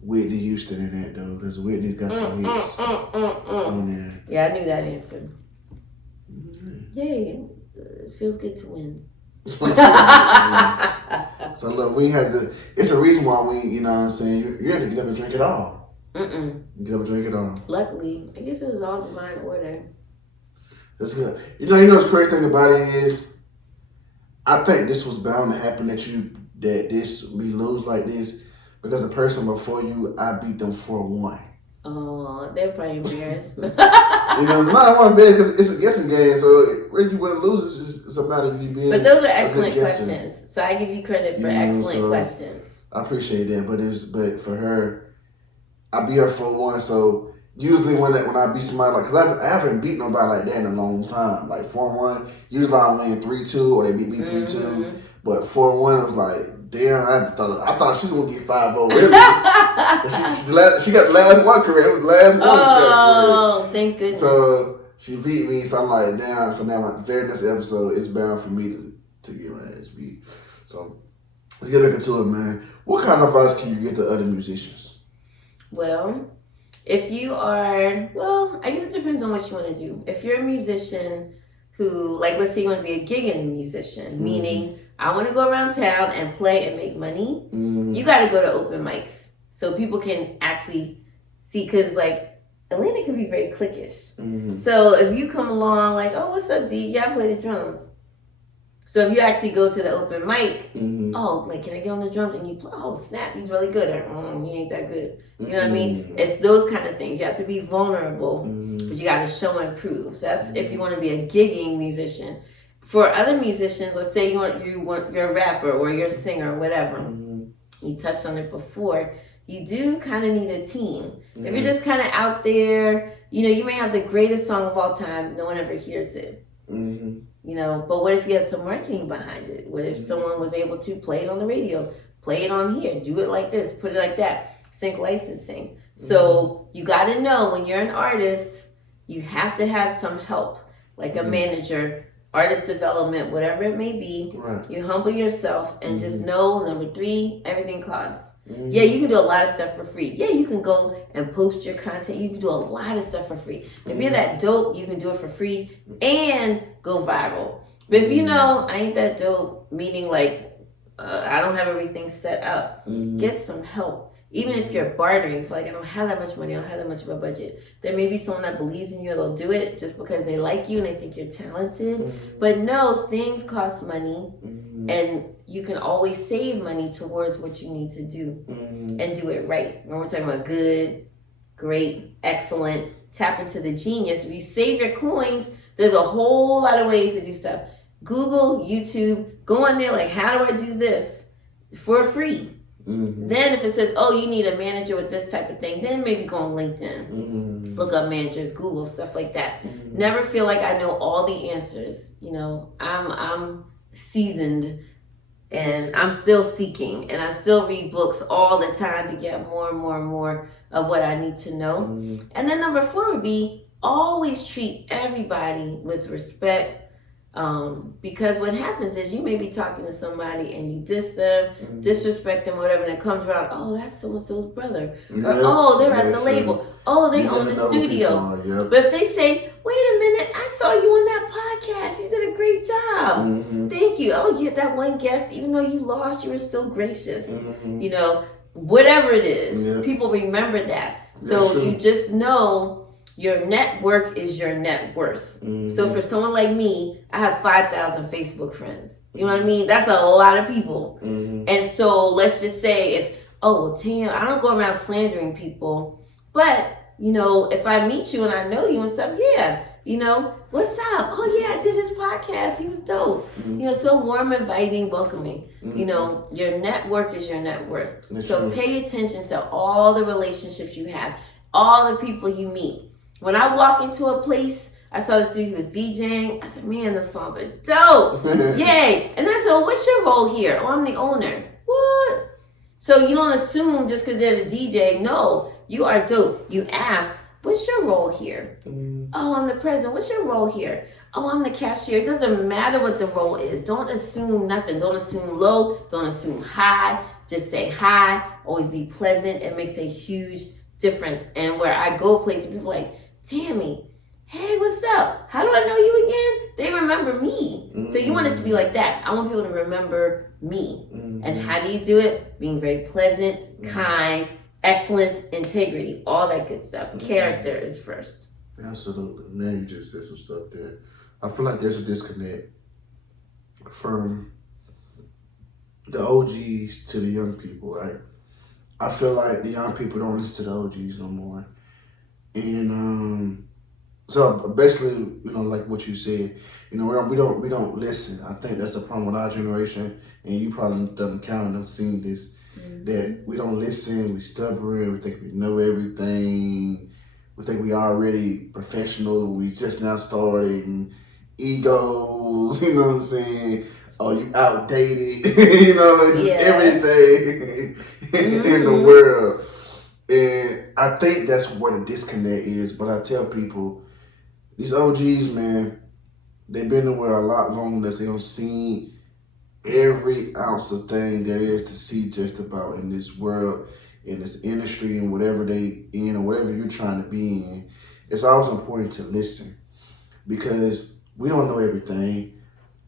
Whitney Houston in that though, because Whitney's got some hits on there. Yeah, I knew that answer. Yay! It feels good to win. So look, we had to. It's a reason why we, you know what I'm saying, you had to get up and drink it all. Get up and drink it all. Luckily, I guess it was all divine order. That's good. You know the crazy thing about it is, I think this was bound to happen that we lose like this because the person before you, I beat them 4-1. Oh, they're probably embarrassed. You know, it's not one bad because it's a guessing game. So where you win or lose, it's a matter of you being. But those are excellent questions. So I give you credit for excellent questions. I appreciate that, but for her, I beat her 4-1. So usually when I beat somebody like, because I haven't beat nobody like that in a long time. Like 4-1, usually I win 3-2 or they beat me 3-2. But 4-1 was like. Damn, I thought she was gonna get 5-0. She got the last one correct. It was the last one. Oh, thank goodness. So she beat me. So I'm like, damn. So now my very next episode is bound for me to get my ass beat. So let's get back into it, man. What kind of advice can you give to other musicians? Well, if you are, I guess it depends on what you want to do. If you're a musician who, like, let's say you want to be a gigging musician, meaning I want to go around town and play and make money. You got to go to open mics so people can actually see. Because, like, Atlanta can be very cliquish. So if you come along like, oh, what's up, D? Yeah, I play the drums. So if you actually go to the open mic, oh, like, can I get on the drums? And you play, oh, snap, he's really good. Or, he ain't that good. You know what I mean? It's those kind of things. You have to be vulnerable, but you got to show and prove. So that's if you want to be a gigging musician. For other musicians, let's say you're a rapper or you're a singer or whatever. You touched on it before. You do kind of need a team. If you're just kind of out there, you may have the greatest song of all time. No one ever hears it. But what if you had some marketing behind it? What if someone was able to play it on the radio, play it on here, do it like this, put it like that, sync licensing. So you got to know when you're an artist, you have to have some help, like a manager, artist development, whatever it may be. Right. You humble yourself and just know, number 3, everything costs. Yeah, you can do a lot of stuff for free. Yeah, you can go and post your content. You can do a lot of stuff for free. If you're that dope, you can do it for free and go viral. But if I ain't that dope, meaning like I don't have everything set up, get some help. Even if you're bartering, for like I don't have that much money, I don't have that much of a budget. There may be someone that believes in you, they'll do it just because they like you and they think you're talented. But no, things cost money, and you can always save money towards what you need to do and do it right. When we're talking about good, great, excellent, tap into the genius. If you save your coins, there's a whole lot of ways to do stuff. Google, YouTube, go on there like, how do I do this for free? Then if it says, oh, you need a manager with this type of thing, then maybe go on LinkedIn. Look up managers, Google, stuff like that. Never feel like I know all the answers. I'm seasoned and I'm still seeking, and I still read books all the time to get more and more and more of what I need to know. And then number 4 would be always treat everybody with respect. Because what happens is you may be talking to somebody and you diss them, disrespect them, whatever, and it comes around, oh, that's so-and-so's brother. Or, oh, they're at the label. Oh, they own the studio. But if they say, wait a minute, I saw you on that podcast. You did a great job. Mm-hmm. Thank you. Oh, you had that one guest, even though you lost, you were still gracious. Mm-hmm. You know, whatever it is, Yeah. people remember that. That's So true. you just know your network is your net worth. Mm-hmm. So for someone like me, I have 5,000 Facebook friends. You know what I mean? That's a lot of people. Mm-hmm. And so let's just say if, oh, well, Tam, I don't go around slandering people, but, you know, if I meet you and I know you and stuff, yeah, you know, what's up? Oh, yeah, I did his podcast. He was dope. Mm-hmm. You know, so warm, inviting, welcoming. Mm-hmm. You know, your network is your net worth. That's so true. pay attention to all the relationships you have, all the people you meet. When I walk into a place, I saw this dude who was DJing. I said, man, those songs are dope. Yay. And I said, well, what's your role here? Oh, I'm the owner. What? So you don't assume just because they're the DJ. No, you are dope. You ask, what's your role here? Oh, I'm the president. What's your role here? Oh, I'm the cashier. It doesn't matter what the role is. Don't assume nothing. Don't assume low. Don't assume high. Just say hi. Always be pleasant. It makes a huge difference. And where I go places, people are like, Tammy, hey, what's up? How do I know you again? They remember me. Mm-hmm. So you want it to be like that. I want people to remember me. Mm-hmm. And how do you do it? Being very pleasant, kind, excellence, integrity, all that good stuff. Mm-hmm. Character is first. Absolutely. Man, you just said some stuff there. I feel like there's a disconnect from the OGs to the young people, right? I feel like the young people don't listen to the OGs no more. And so basically, you know, like what you said, you know, we don't listen. I think that's the problem with our generation, and you probably done counted and seen this, that we don't listen, we stubborn, we think we know everything, we think we already professional, we just now starting, egos, you know what I'm saying? Oh, you outdated, you know, just everything in the world. And I think that's where the disconnect is. But I tell people, these OGs, man, they've been in the world a lot longer than they don't see every ounce of thing there is to see just about in this world, in this industry, and whatever they in or whatever you're trying to be in. It's always important to listen because we don't know everything.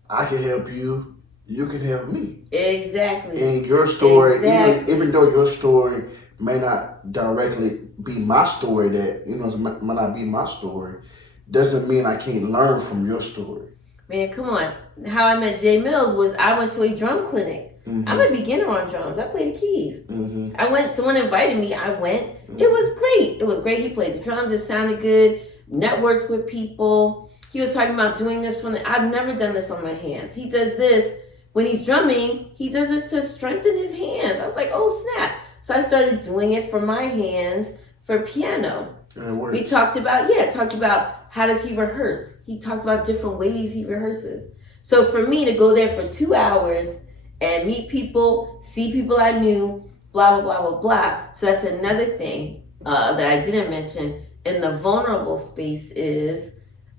I can help you. You can help me. Exactly. And your story, even though your story may not directly be my story, that, you know, it might not be my story, doesn't mean I can't learn from your story. Man, come on. How I met Jay Mills was I went to a drum clinic. Mm-hmm. I'm a beginner on drums. I play the keys. Mm-hmm. Someone invited me. I went. Mm-hmm. It was great. It was great. He played the drums. It sounded good. Networked with people. He was talking about doing this I've never done this on my hands. He does this when he's drumming. He does this to strengthen his hands. I was like, oh, snap. So I started doing it for my hands for piano. We talked about how does he rehearse. He talked about different ways he rehearses. So for me to go there for 2 hours and meet people, see people I knew, blah, blah, blah, blah, blah. So that's another thing that I didn't mention in the vulnerable space is,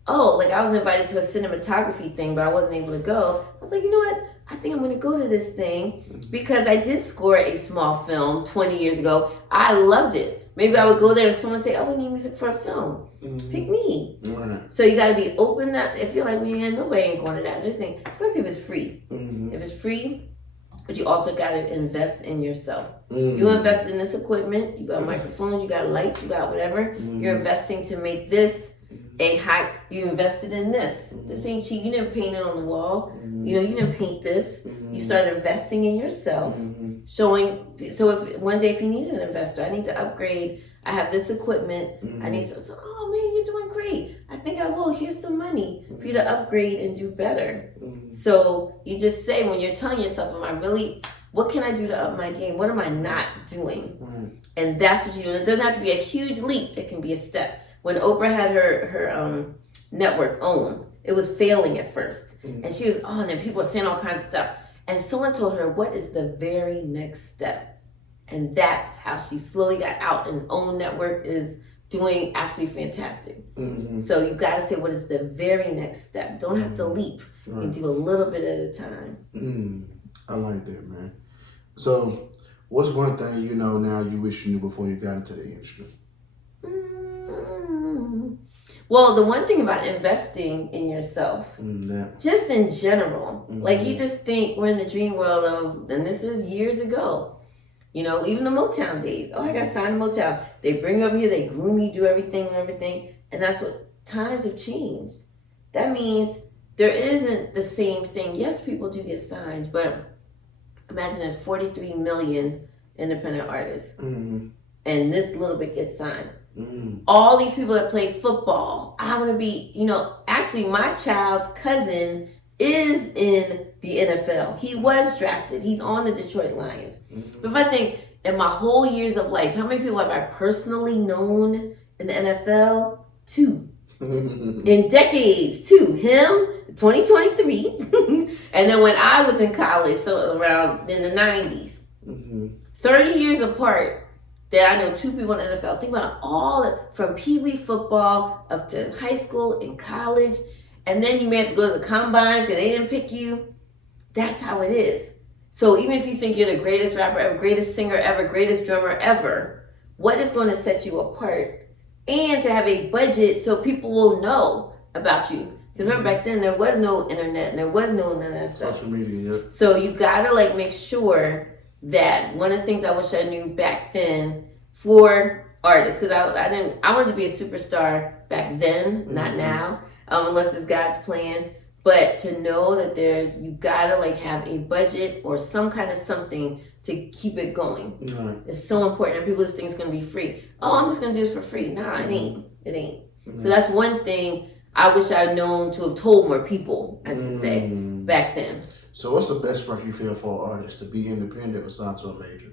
like I was invited to a cinematography thing, but I wasn't able to go. I was like, you know what? I think I'm going to go to this thing because I did score a small film 20 years ago. I loved it. Maybe I would go there and someone say, oh, we need music for a film. Pick me. So you got to be open. If you're like, man, nobody ain't going to that. This thing, especially if it's free. If it's free, but you also got to invest in yourself. You invest in this equipment. You got microphones, you got lights, you got whatever. You're investing to make this you invested in this. This ain't cheap. You didn't paint it on the wall. You know, you didn't paint this. You started investing in yourself, showing. So if one day if you need an investor, I need to upgrade. I have this equipment. I need to. So, oh man, you're doing great. I think I will. Here's some money for you to upgrade and do better. So you just say when you're telling yourself, what can I do to up my game? What am I not doing? And that's what you do. It doesn't have to be a huge leap. It can be a step. When Oprah had her network owned, it was failing at first. And she was on, and people were saying all kinds of stuff. And someone told her, what is the very next step? And that's how she slowly got out, and own network is doing absolutely fantastic. So you got to say, what is the very next step? Don't have to leap. You do a little bit at a time. I like that, man. So what's one thing you know now you wish you knew before you got into the industry? Well, the one thing about investing in yourself, just in general, like you just think we're in the dream world of, and this is years ago, you know, even the Motown days. Oh, I got signed to Motown. They bring you over here, they groom you, do everything and everything. And that's what times have changed. That means there isn't the same thing. Yes, people do get signs, but imagine there's 43 million independent artists. And this little bit gets signed. All these people that play football, I want to be, you know, actually my child's cousin is in the NFL. He was drafted. He's on the Detroit Lions. But if I think in my whole years of life, how many people have I personally known in the NFL? 2. In decades, 2. Him, 2023. And then when I was in college, so around in the 90s. 30 years apart. That I know 2 people in the NFL. Think about from Pee Wee football up to high school and college. And then you may have to go to the combines because they didn't pick you. That's how it is. So even if you think you're the greatest rapper ever, greatest singer ever, greatest drummer ever, what is going to set you apart? And to have a budget so people will know about you. Because remember back then there was no internet and there was none of that stuff. Social media, yep. So you gotta like make sure that one of the things I wish I knew back then for artists, because I wanted to be a superstar back then, not now, unless it's God's plan. But to know that you gotta like have a budget or some kind of something to keep it going. It's so important. And people just think it's gonna be free. Oh, I'm just gonna do this for free. Nah, it ain't. It ain't. So that's one thing I wish I'd known to have told more people, I should say, back then. So what's the best route you feel for an artist, to be independent or sign to a major?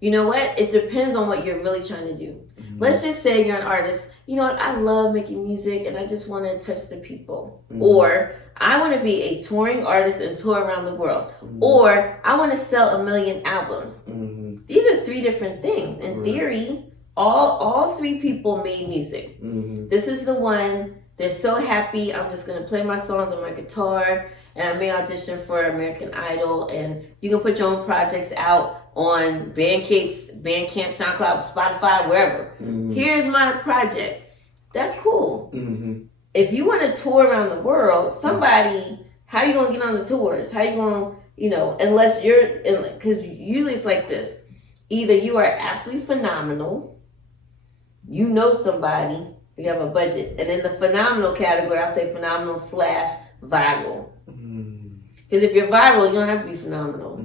You know what? It depends on what you're really trying to do. Let's just say you're an artist. You know what? I love making music and I just want to touch the people. Or I want to be a touring artist and tour around the world. Or I want to sell 1 million albums. These are 3 different things. In theory, all 3 people made music. This is the one, they're so happy. I'm just going to play my songs on my guitar. And I may audition for American Idol, and you can put your own projects out on Bandcamp, SoundCloud, Spotify, wherever. Here's my project. That's cool. If you want to tour around the world, how are you going to get on the tours? How are you going to, you know, unless because usually it's like this. Either you are absolutely phenomenal, you know somebody, you have a budget. And in the phenomenal category, I'll say phenomenal / viral. Because if you're viral, you don't have to be phenomenal.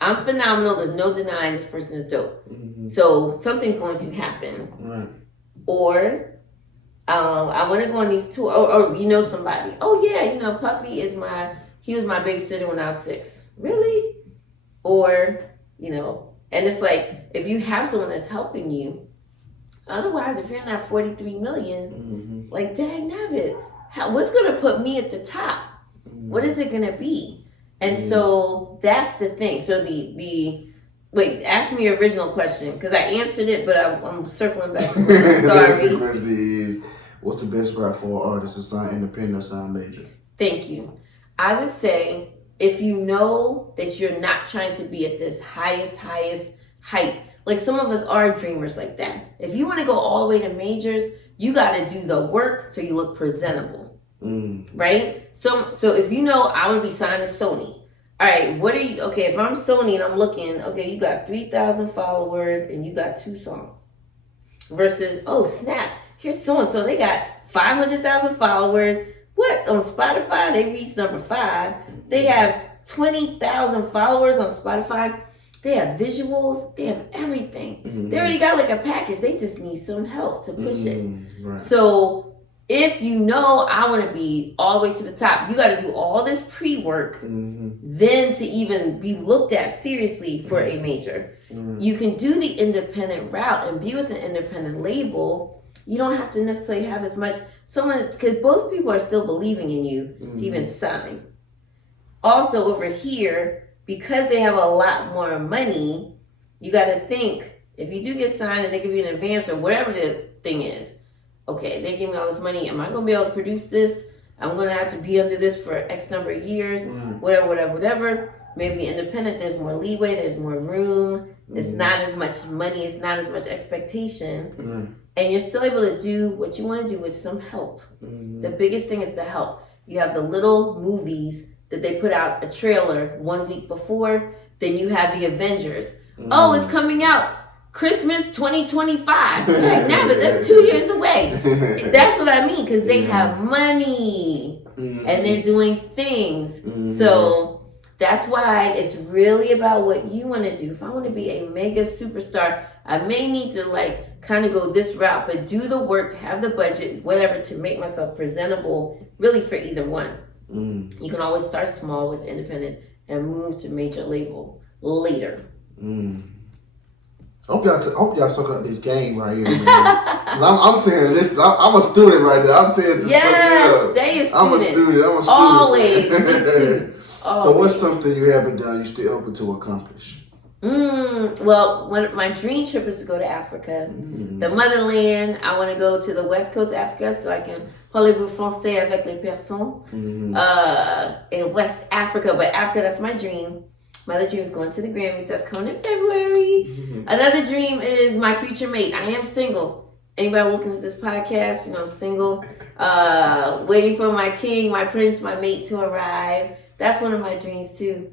I'm phenomenal. There's no denying this person is dope. So something's going to happen. Or I want to go on these tours. Or you know somebody. Oh yeah, you know Puffy he was my babysitter when I was 6. Really? Or, you know, and it's like if you have someone that's helping you. Otherwise, if you're in that 43 million, like dang nabbit, what's going to put me at the top? What is it gonna be? And so that's the thing. So wait, ask me your original question because I answered it, but I'm circling back to it. I'm sorry. The question is, what's the best route for an artist to sign independent or sign major? Thank you. I would say if you know that you're not trying to be at this highest height, like some of us are dreamers like that. If you want to go all the way to majors, you got to do the work so you look presentable. Right? So if you know I want to be signed to Sony, all right, if I'm Sony and I'm looking, okay, you got 3,000 followers and you got 2 songs. Versus, oh snap, here's so-and-so, they got 500,000 followers. What? On Spotify, they reached number 5. They have 20,000 followers on Spotify. They have visuals. They have everything. They already got like a package. They just need some help to push it. Right. So if you know I want to be all the way to the top, you got to do all this pre-work then to even be looked at seriously for a major. You can do the independent route and be with an independent label. You don't have to necessarily have as much, because both people are still believing in you to even sign. Also over here, because they have a lot more money, you got to think, if you do get signed and they give you an advance or whatever the thing is, okay, they give me all this money. Am I going to be able to produce this? I'm going to have to be under this for X number of years, whatever. maybe independent, there's more leeway, there's more room, it's not as much money, it's not as much expectation, and you're still able to do what you want to do with some help. The biggest thing is the help. You have the little movies that they put out a trailer 1 week before, then you have the Avengers. Oh, it's coming out Christmas 2025. Like, nah, but that's 2 years away. That's what I mean, because they have money and they're doing things. So that's why it's really about what you want to do. If I want to be a mega superstar, I may need to like kind of go this route, but do the work, have the budget, whatever, to make myself presentable really for either one. You can always start small with independent and move to major label later. Hope y'all suck up this game right here, man. Cause I'm saying this. I'm a student right now. I'm saying just suck it up. Stay a student. I'm a student. Always. Me too. Always. So what's something you haven't done you still hoping to accomplish? Well, my dream trip is to go to Africa, the motherland. I want to go to the West Coast Africa so I can parlez-vous français avec les personnes in West Africa. But Africa, that's my dream. My other dream is going to the Grammys. That's coming in February. Another dream is my future mate. I am single. Anybody looking at this podcast, you know, I'm single. Waiting for my king, my prince, my mate to arrive. That's one of my dreams too.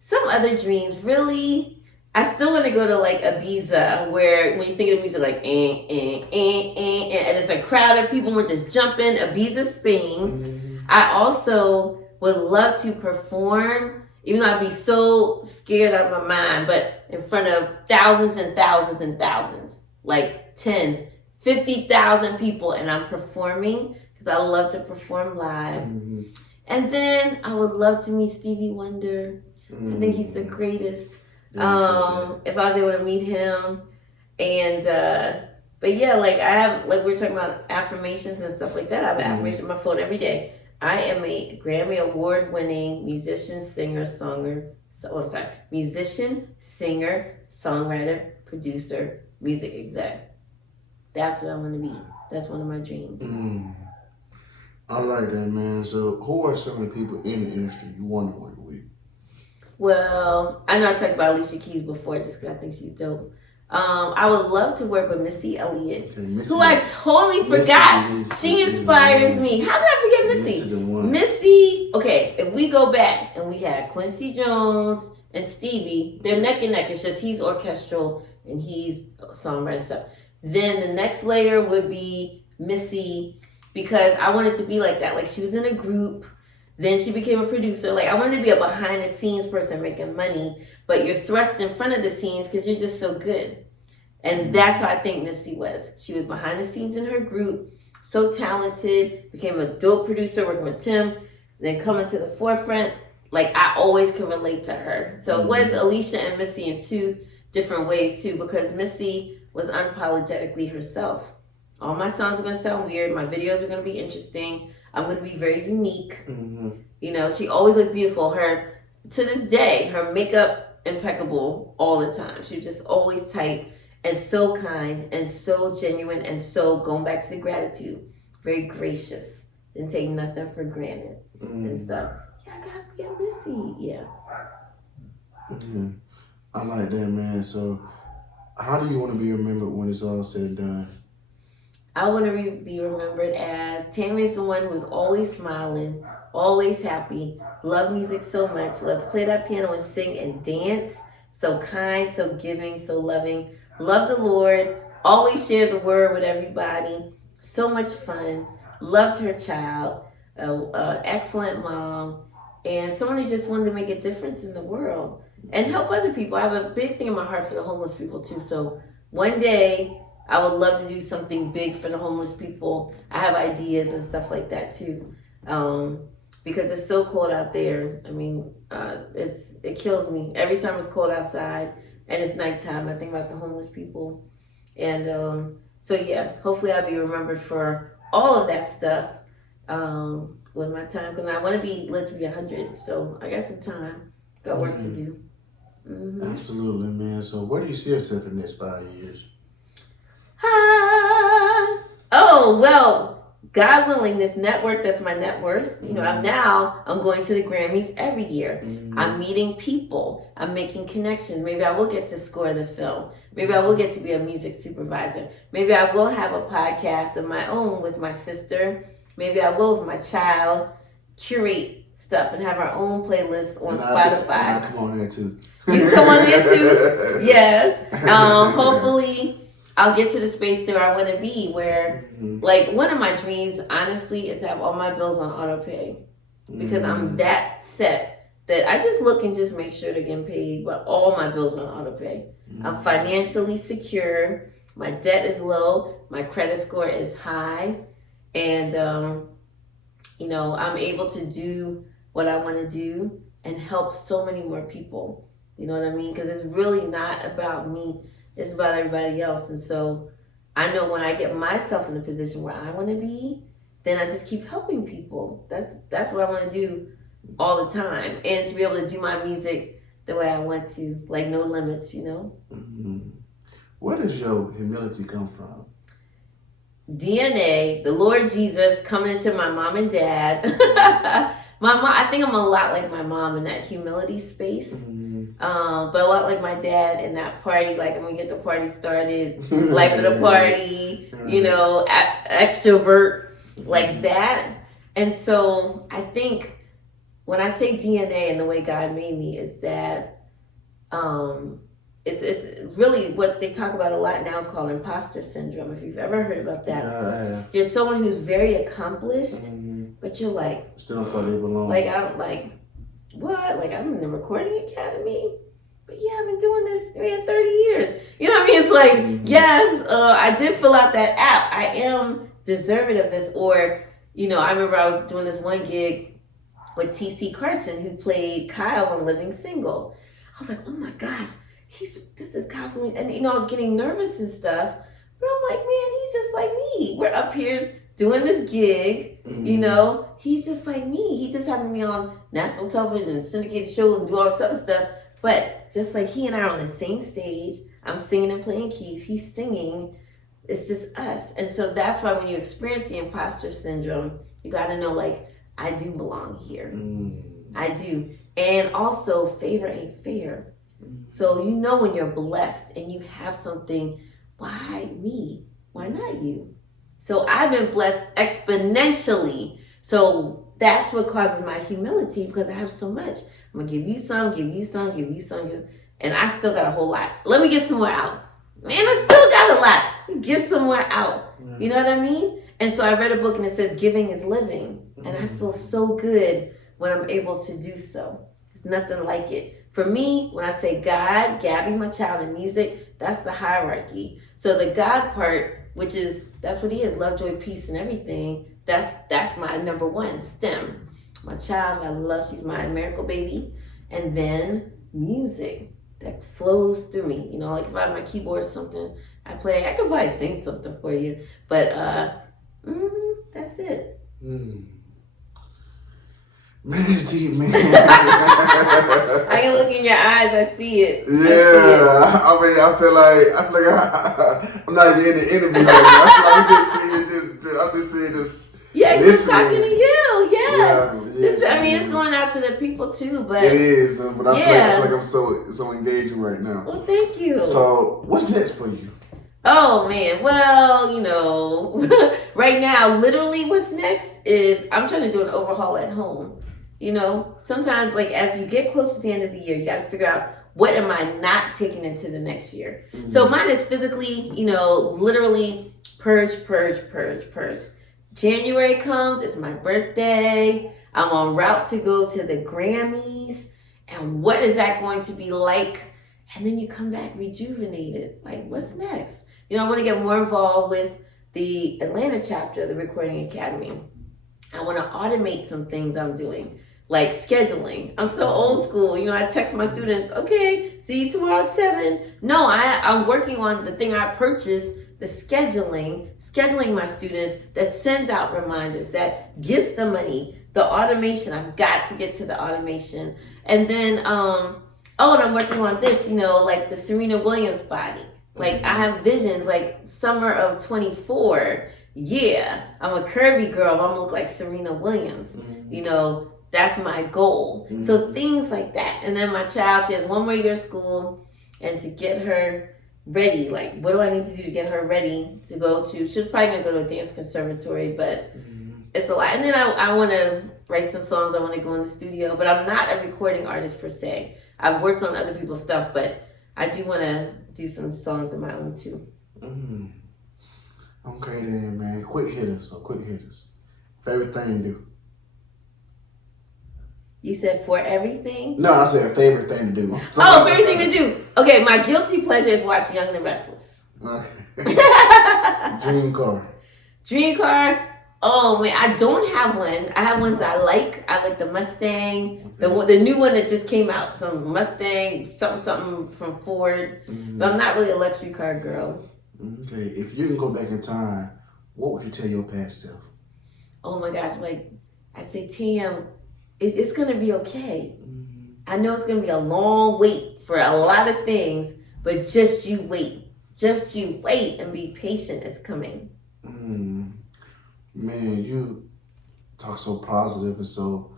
Some other dreams, really, I still want to go to like Ibiza, where when you think of music, like and it's a crowd of people who just jump in. Ibiza, Spain. I also would love to perform, even though I'd be so scared out of my mind, but in front of thousands and thousands and thousands, like tens, 50,000 people, and I'm performing because I love to perform live. And then I would love to meet Stevie Wonder. I think he's the greatest. If I was able to meet him, and but yeah, like I have, like we're talking about affirmations and stuff like that. I have an affirmation on my phone every day. I am a Grammy award-winning musician, singer, musician, singer, songwriter, producer, music exec. That's what I want to be. That's one of my dreams. I like that, man. So who are some of the people in the industry you want to work with? Well, I know I talked about Alicia Keys before just because I think she's dope. I would love to work with Missy Elliott, who I totally forgot. She inspires me. How did I forget Missy? Missy, okay, if we go back and we had Quincy Jones and Stevie, they're neck and neck. It's just he's orchestral and he's songwriter stuff. Then the next layer would be Missy, because I wanted to be like that. Like she was in a group. Then she became a producer. Like I wanted to be a behind the scenes person making money, but you're thrust in front of the scenes because you're just so good. And that's how I think Missy was. She was behind the scenes in her group, so talented, became a dope producer working with Tim, then coming to the forefront. Like I always could relate to her. So it was Alicia and Missy in two different ways too, because Missy was unapologetically herself. All my songs are going to sound weird. My videos are going to be interesting. I'm going to be very unique. You know, she always looked beautiful. Her, to this day, her makeup impeccable all the time. She was just always tight and so kind and so genuine and so, going back to the gratitude, very gracious. Didn't take nothing for granted and stuff. Yeah, I gotta forget Missy. Yeah. I like that, man. So how do you want to be remembered when it's all said and done? I want to be remembered as Tammy is the one who was always smiling, always happy, loved music so much, loved to play that piano and sing and dance, so kind, so giving, so loving, loved the Lord, always shared the word with everybody, so much fun, loved her child, excellent mom, and someone who just wanted to make a difference in the world and help other people. I have a big thing in my heart for the homeless people too, so one day I would love to do something big for the homeless people. I have ideas and stuff like that too. Because it's so cold out there. I mean, it kills me. Every time it's cold outside and it's nighttime, I think about the homeless people. And so yeah, hopefully I'll be remembered for all of that stuff when my time, because I want to live to be 100. So I got some time, got work to do. Absolutely, man. So where do you see yourself in the next 5 years? Oh, well, God willing, this network, that's my net worth. You know, I'm going to the Grammys every year. I'm meeting people. I'm making connections. Maybe I will get to score the film. Maybe I will get to be a music supervisor. Maybe I will have a podcast of my own with my sister. Maybe I will with my child curate stuff and have our own playlist on Spotify. I come on there too. You come on there too? Yes. Hopefully I'll get to the space where I want to be, where, like, one of my dreams, honestly, is to have all my bills on auto pay. Because I'm that set that I just look and just make sure they're getting paid, but all my bills are on auto pay. I'm financially secure. My debt is low. My credit score is high. And, you know, I'm able to do what I want to do and help so many more people. You know what I mean? Because it's really not about me. It's about everybody else. And so I know when I get myself in a position where I want to be, then I just keep helping people. That's what I want to do all the time. And to be able to do my music the way I want to, like no limits, you know? Where does your humility come from? DNA, the Lord Jesus coming into my mom and dad. My mom, I think I'm a lot like my mom in that humility space. But a lot like my dad in that party, like I'm gonna get the party started, life of the party, you know, extrovert like that. And so I think when I say DNA and the way God made me is that it's really what they talk about a lot now is called imposter syndrome. If you've ever heard about that, you're someone who's very accomplished, but you're like still don't feel they belong. Like I'm like. What? Like, I'm in the recording academy? But yeah, I've been doing this, man, 30 years. You know what I mean? It's like, yes, I did fill out that app. I am deserving of this. Or, you know, I remember I was doing this one gig with T.C. Carson, who played Kyle on Living Single. I was like, oh my gosh, this is Kyle for me. And, you know, I was getting nervous and stuff. But I'm like, man, he's just like me. We're up here doing this gig, you know, he's just like me. He just happened to be on national television and syndicated shows and do all this other stuff. But just like he and I are on the same stage, I'm singing and playing keys, he's singing, it's just us. And so that's why when you experience the imposter syndrome, you got to know, like, I do belong here. I do. And also, favor ain't fair. So you know when you're blessed and you have something, why me? Why not you? So I've been blessed exponentially. So that's what causes my humility, because I have so much. I'm going to give you some, give you some, give you some. And I still got a whole lot. Let me get some more out. Man, I still got a lot. Get some more out. You know what I mean? And so I read a book and it says giving is living. And I feel so good when I'm able to do so. There's nothing like it. For me, when I say God, Gabby, my child, and music, that's the hierarchy. So the God part, which is, that's what he is, love, joy, peace, and everything. That's my number one, STEM. My child, my love, she's my miracle baby. And then music that flows through me. You know, like if I have my keyboard or something, I play, I could probably sing something for you. But that's it. Man, it's deep, man. I can look in your eyes. I see it. Yeah, I mean, I feel like I'm not even in the interview right now. I feel like I'm just seeing this. Yeah, listening. I'm talking to you. Yes. Yes, I mean, it's going out to the people too, but it is. But I feel like I'm so engaging right now. Well, thank you. So, what's next for you? Oh man, well, you know, right now, literally, what's next is I'm trying to do an overhaul at home. You know, sometimes, like, as you get close to the end of the year, you got to figure out, what am I not taking into the next year? So mine is physically, you know, literally purge. January comes, it's my birthday. I'm en route to go to the Grammys. And what is that going to be like? And then you come back rejuvenated. Like, what's next? You know, I want to get more involved with the Atlanta chapter of the Recording Academy. I want to automate some things I'm doing, like scheduling. I'm so old school. You know, I text my students, okay, see you tomorrow at 7. No, I'm working on the thing I purchased, the scheduling my students, that sends out reminders, that gets the money, the automation. I've got to get to the automation. And then, and I'm working on this, you know, like the Serena Williams body. Like, I have visions, like summer of 24, yeah, I'm a curvy girl. I'm gonna look like Serena Williams. You know, that's my goal. So things like that. And then my child, she has 1 more year of school, and to get her ready, like, what do I need to do to get her ready to go to? She's probably gonna go to a dance conservatory, but it's a lot. And then I want to write some songs. I want to go in the studio, but I'm not a recording artist per se. I've worked on other people's stuff, but I do want to do some songs of my own too. Okay then, man. Quick hitters. Favorite thing to do? You said for everything? No, I said favorite thing to do. Favorite thing to do. Okay, my guilty pleasure is watch Young and the Restless. Okay. Dream car. Dream car. Oh man, I don't have one. I have ones I like. I like the Mustang, the new one that just came out. Some Mustang, something from Ford. But I'm not really a luxury car girl. Okay, if you can go back in time, what would you tell your past self? Oh my gosh, like I'd say, Tam, it's gonna be okay. I know it's gonna be a long wait for a lot of things, but just you wait. Just you wait and be patient. It's coming. Man, you talk so positive and so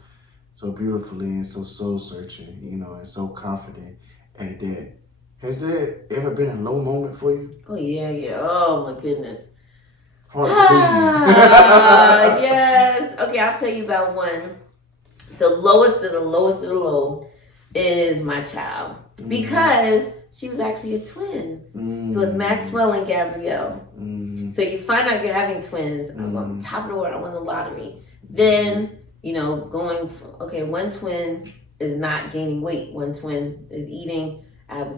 beautifully and so soul searching, you know, and so confident at that. Has there ever been a low moment for you? Oh yeah. Oh my goodness. Hard to breathe. Yes. Okay, I'll tell you about one. The lowest of the low is my child, because she was actually a twin. So it's Maxwell and Gabrielle. So you find out you're having twins. I was on top of the world. I won the lottery. Then, you know, one twin is not gaining weight. One twin is eating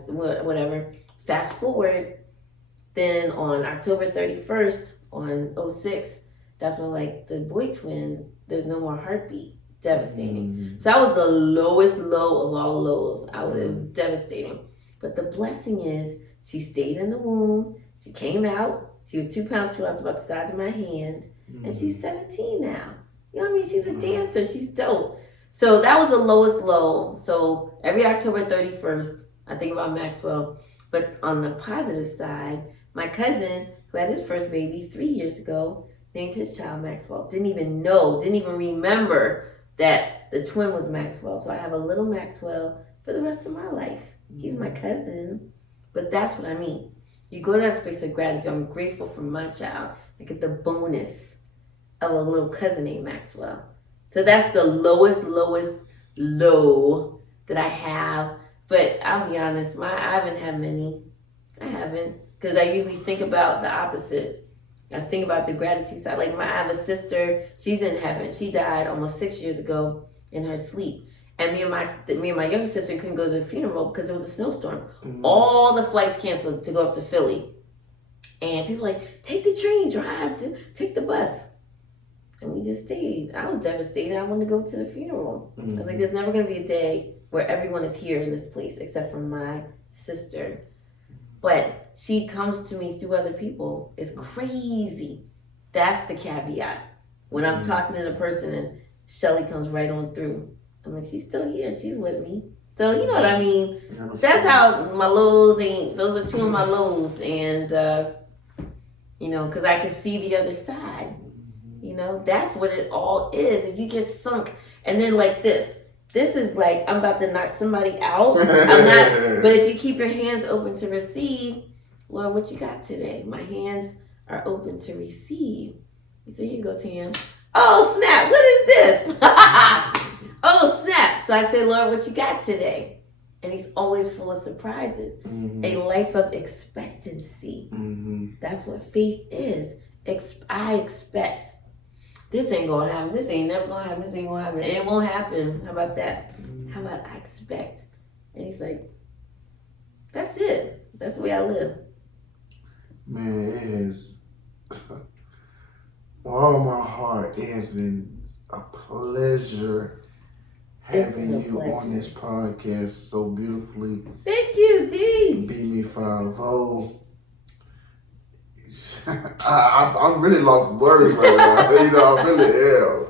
whatever. Fast forward, then on October 31st on 06, that's when like the boy twin, there's no more heartbeat. Devastating. So that was the lowest low of all lows. It was devastating. But the blessing is she stayed in the womb. She came out. She was 2 pounds, 2 ounces, about the size of my hand. And she's 17 now. You know what I mean? She's a dancer. She's dope. So that was the lowest low. So every October 31st, I think about Maxwell. But on the positive side, my cousin, who had his first baby 3 years ago, named his child Maxwell. Didn't even remember that the twin was Maxwell. So I have a little Maxwell for the rest of my life. He's my cousin. But that's what I mean. You go to that space of gratitude. I'm grateful for my child. I get the bonus of a little cousin named Maxwell. So that's the lowest low that I have. But I'll be honest, I haven't had many. I haven't. Because I usually think about the opposite. I think about the gratitude side. Like I have a sister, she's in heaven. She died almost 6 years ago in her sleep. And me and my younger sister couldn't go to the funeral because it was a snowstorm. All the flights canceled to go up to Philly. And people were like, take the train, take the bus. And we just stayed. I was devastated. I wanted to go to the funeral. I was like, there's never going to be a day where everyone is here in this place except for my sister. But she comes to me through other people. It's crazy. That's the caveat. When I'm talking to the person and Shelly comes right on through, I'm like, she's still here. She's with me. So you know what I mean? That's how my lows those are two of my lows. And, you know, because I can see the other side. You know, that's what it all is. If you get sunk and then like this is like, I'm about to knock somebody out. I'm not, but if you keep your hands open to receive, Lord, what you got today? My hands are open to receive. So here you go, Tam. Oh, snap. What is this? Oh, snap. So I said, Lord, what you got today? And he's always full of surprises. A life of expectancy. That's what faith is. I expect. This ain't gonna happen. This ain't never gonna happen. This ain't gonna happen. It won't happen. How about that? How about I expect? And he's like, that's it. That's the way I live. Man, it is. With all my heart, it has been a pleasure having you on this podcast so beautifully. Thank you, D. Beat Me 5-0. I'm really lost words right now. You know, I really am.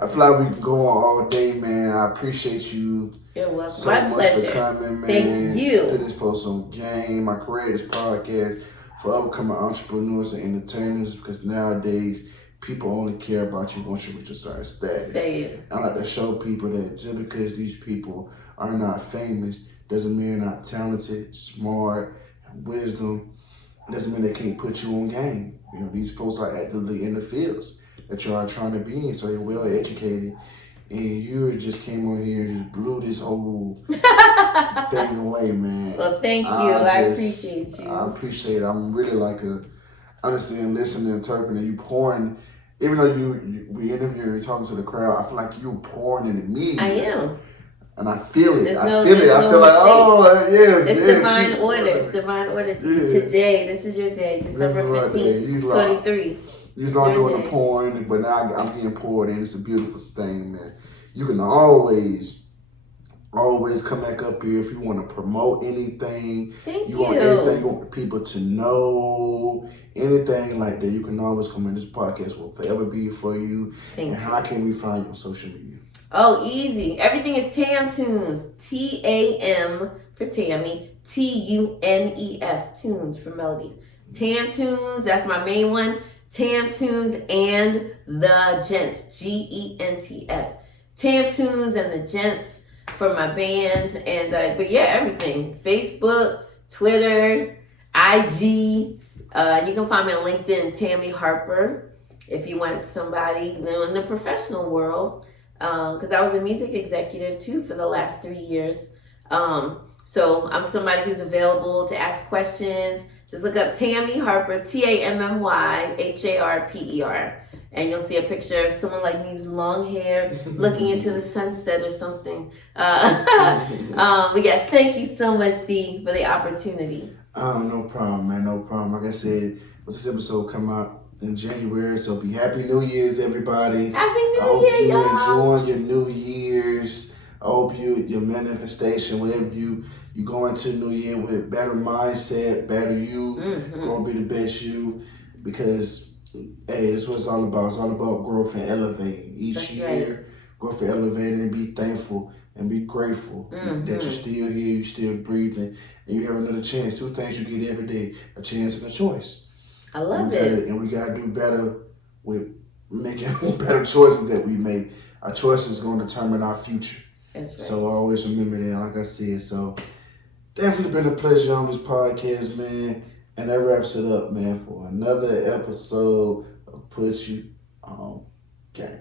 I feel like we can go on all day, man. I appreciate you. You're welcome. So My much pleasure. for coming, man. Thank you. Do this for some game. I created this podcast for upcoming entrepreneurs and entertainers, because nowadays people only care about you once you reach a certain status. Say it. I like to show people that just because these people are not famous doesn't mean they're not talented, smart, wisdom. Doesn't mean they can't put you on game. You know, these folks are actively in the fields that you are trying to be in, so you're well educated. And you just came on here and just blew this whole thing away, man. Well, thank you. I appreciate you. I appreciate it. I'm really like a understanding, listening, interpreting. You pouring, even though we interview, you're talking to the crowd. I feel like you pouring into me. I am. And I feel it. I feel no like, oh, yes. It's yes, divine order. It's divine order. Yeah. Today, this is your day. December 15th, 23. You start doing the pouring, but now I'm getting poured in. It's a beautiful thing, man. You can always come back up here if you want to promote anything. Thank you. You want anything you want people to know, anything like that. You can always come in. This podcast will forever be for you. Thank you. How can we find you on social media? Oh, easy. Everything is TAMTunes. TAM for Tammy. TUNES. Tunes for melodies. TAMTunes. That's my main one. TAMTunes and the Gents. GENTS. TAMTunes and the Gents for my band. And but yeah, everything. Facebook, Twitter, IG. You can find me on LinkedIn, Tammy Harper. If you want somebody in the professional world. Because I was a music executive too for the last 3 years. So I'm somebody who's available to ask questions. Just look up Tammy Harper, TAMMYHARPER. And you'll see a picture of someone like me with long hair looking into the sunset or something. But yes, thank you so much, Dee, for the opportunity. No problem, man. No problem. Like I said, this episode come out in January, so be Happy New Year's, everybody. Happy New Year, I hope you y'all. enjoying your New Year's. I hope your manifestation, whatever you go into New Year with better mindset, better you, gonna be the best you, because hey, this is what it's all about. It's all about growth and elevating each year. Growth and elevating, and be thankful and be grateful that you're still here, you're still breathing, and you have another chance. 2 things you get every day: a chance and a choice. I love it. And we gotta do better with making better choices that we make. Our choices is gonna determine our future. That's right. So always remember that, like I said. So definitely been a pleasure on this podcast, man. And that wraps it up, man, for another episode of Put You On Game.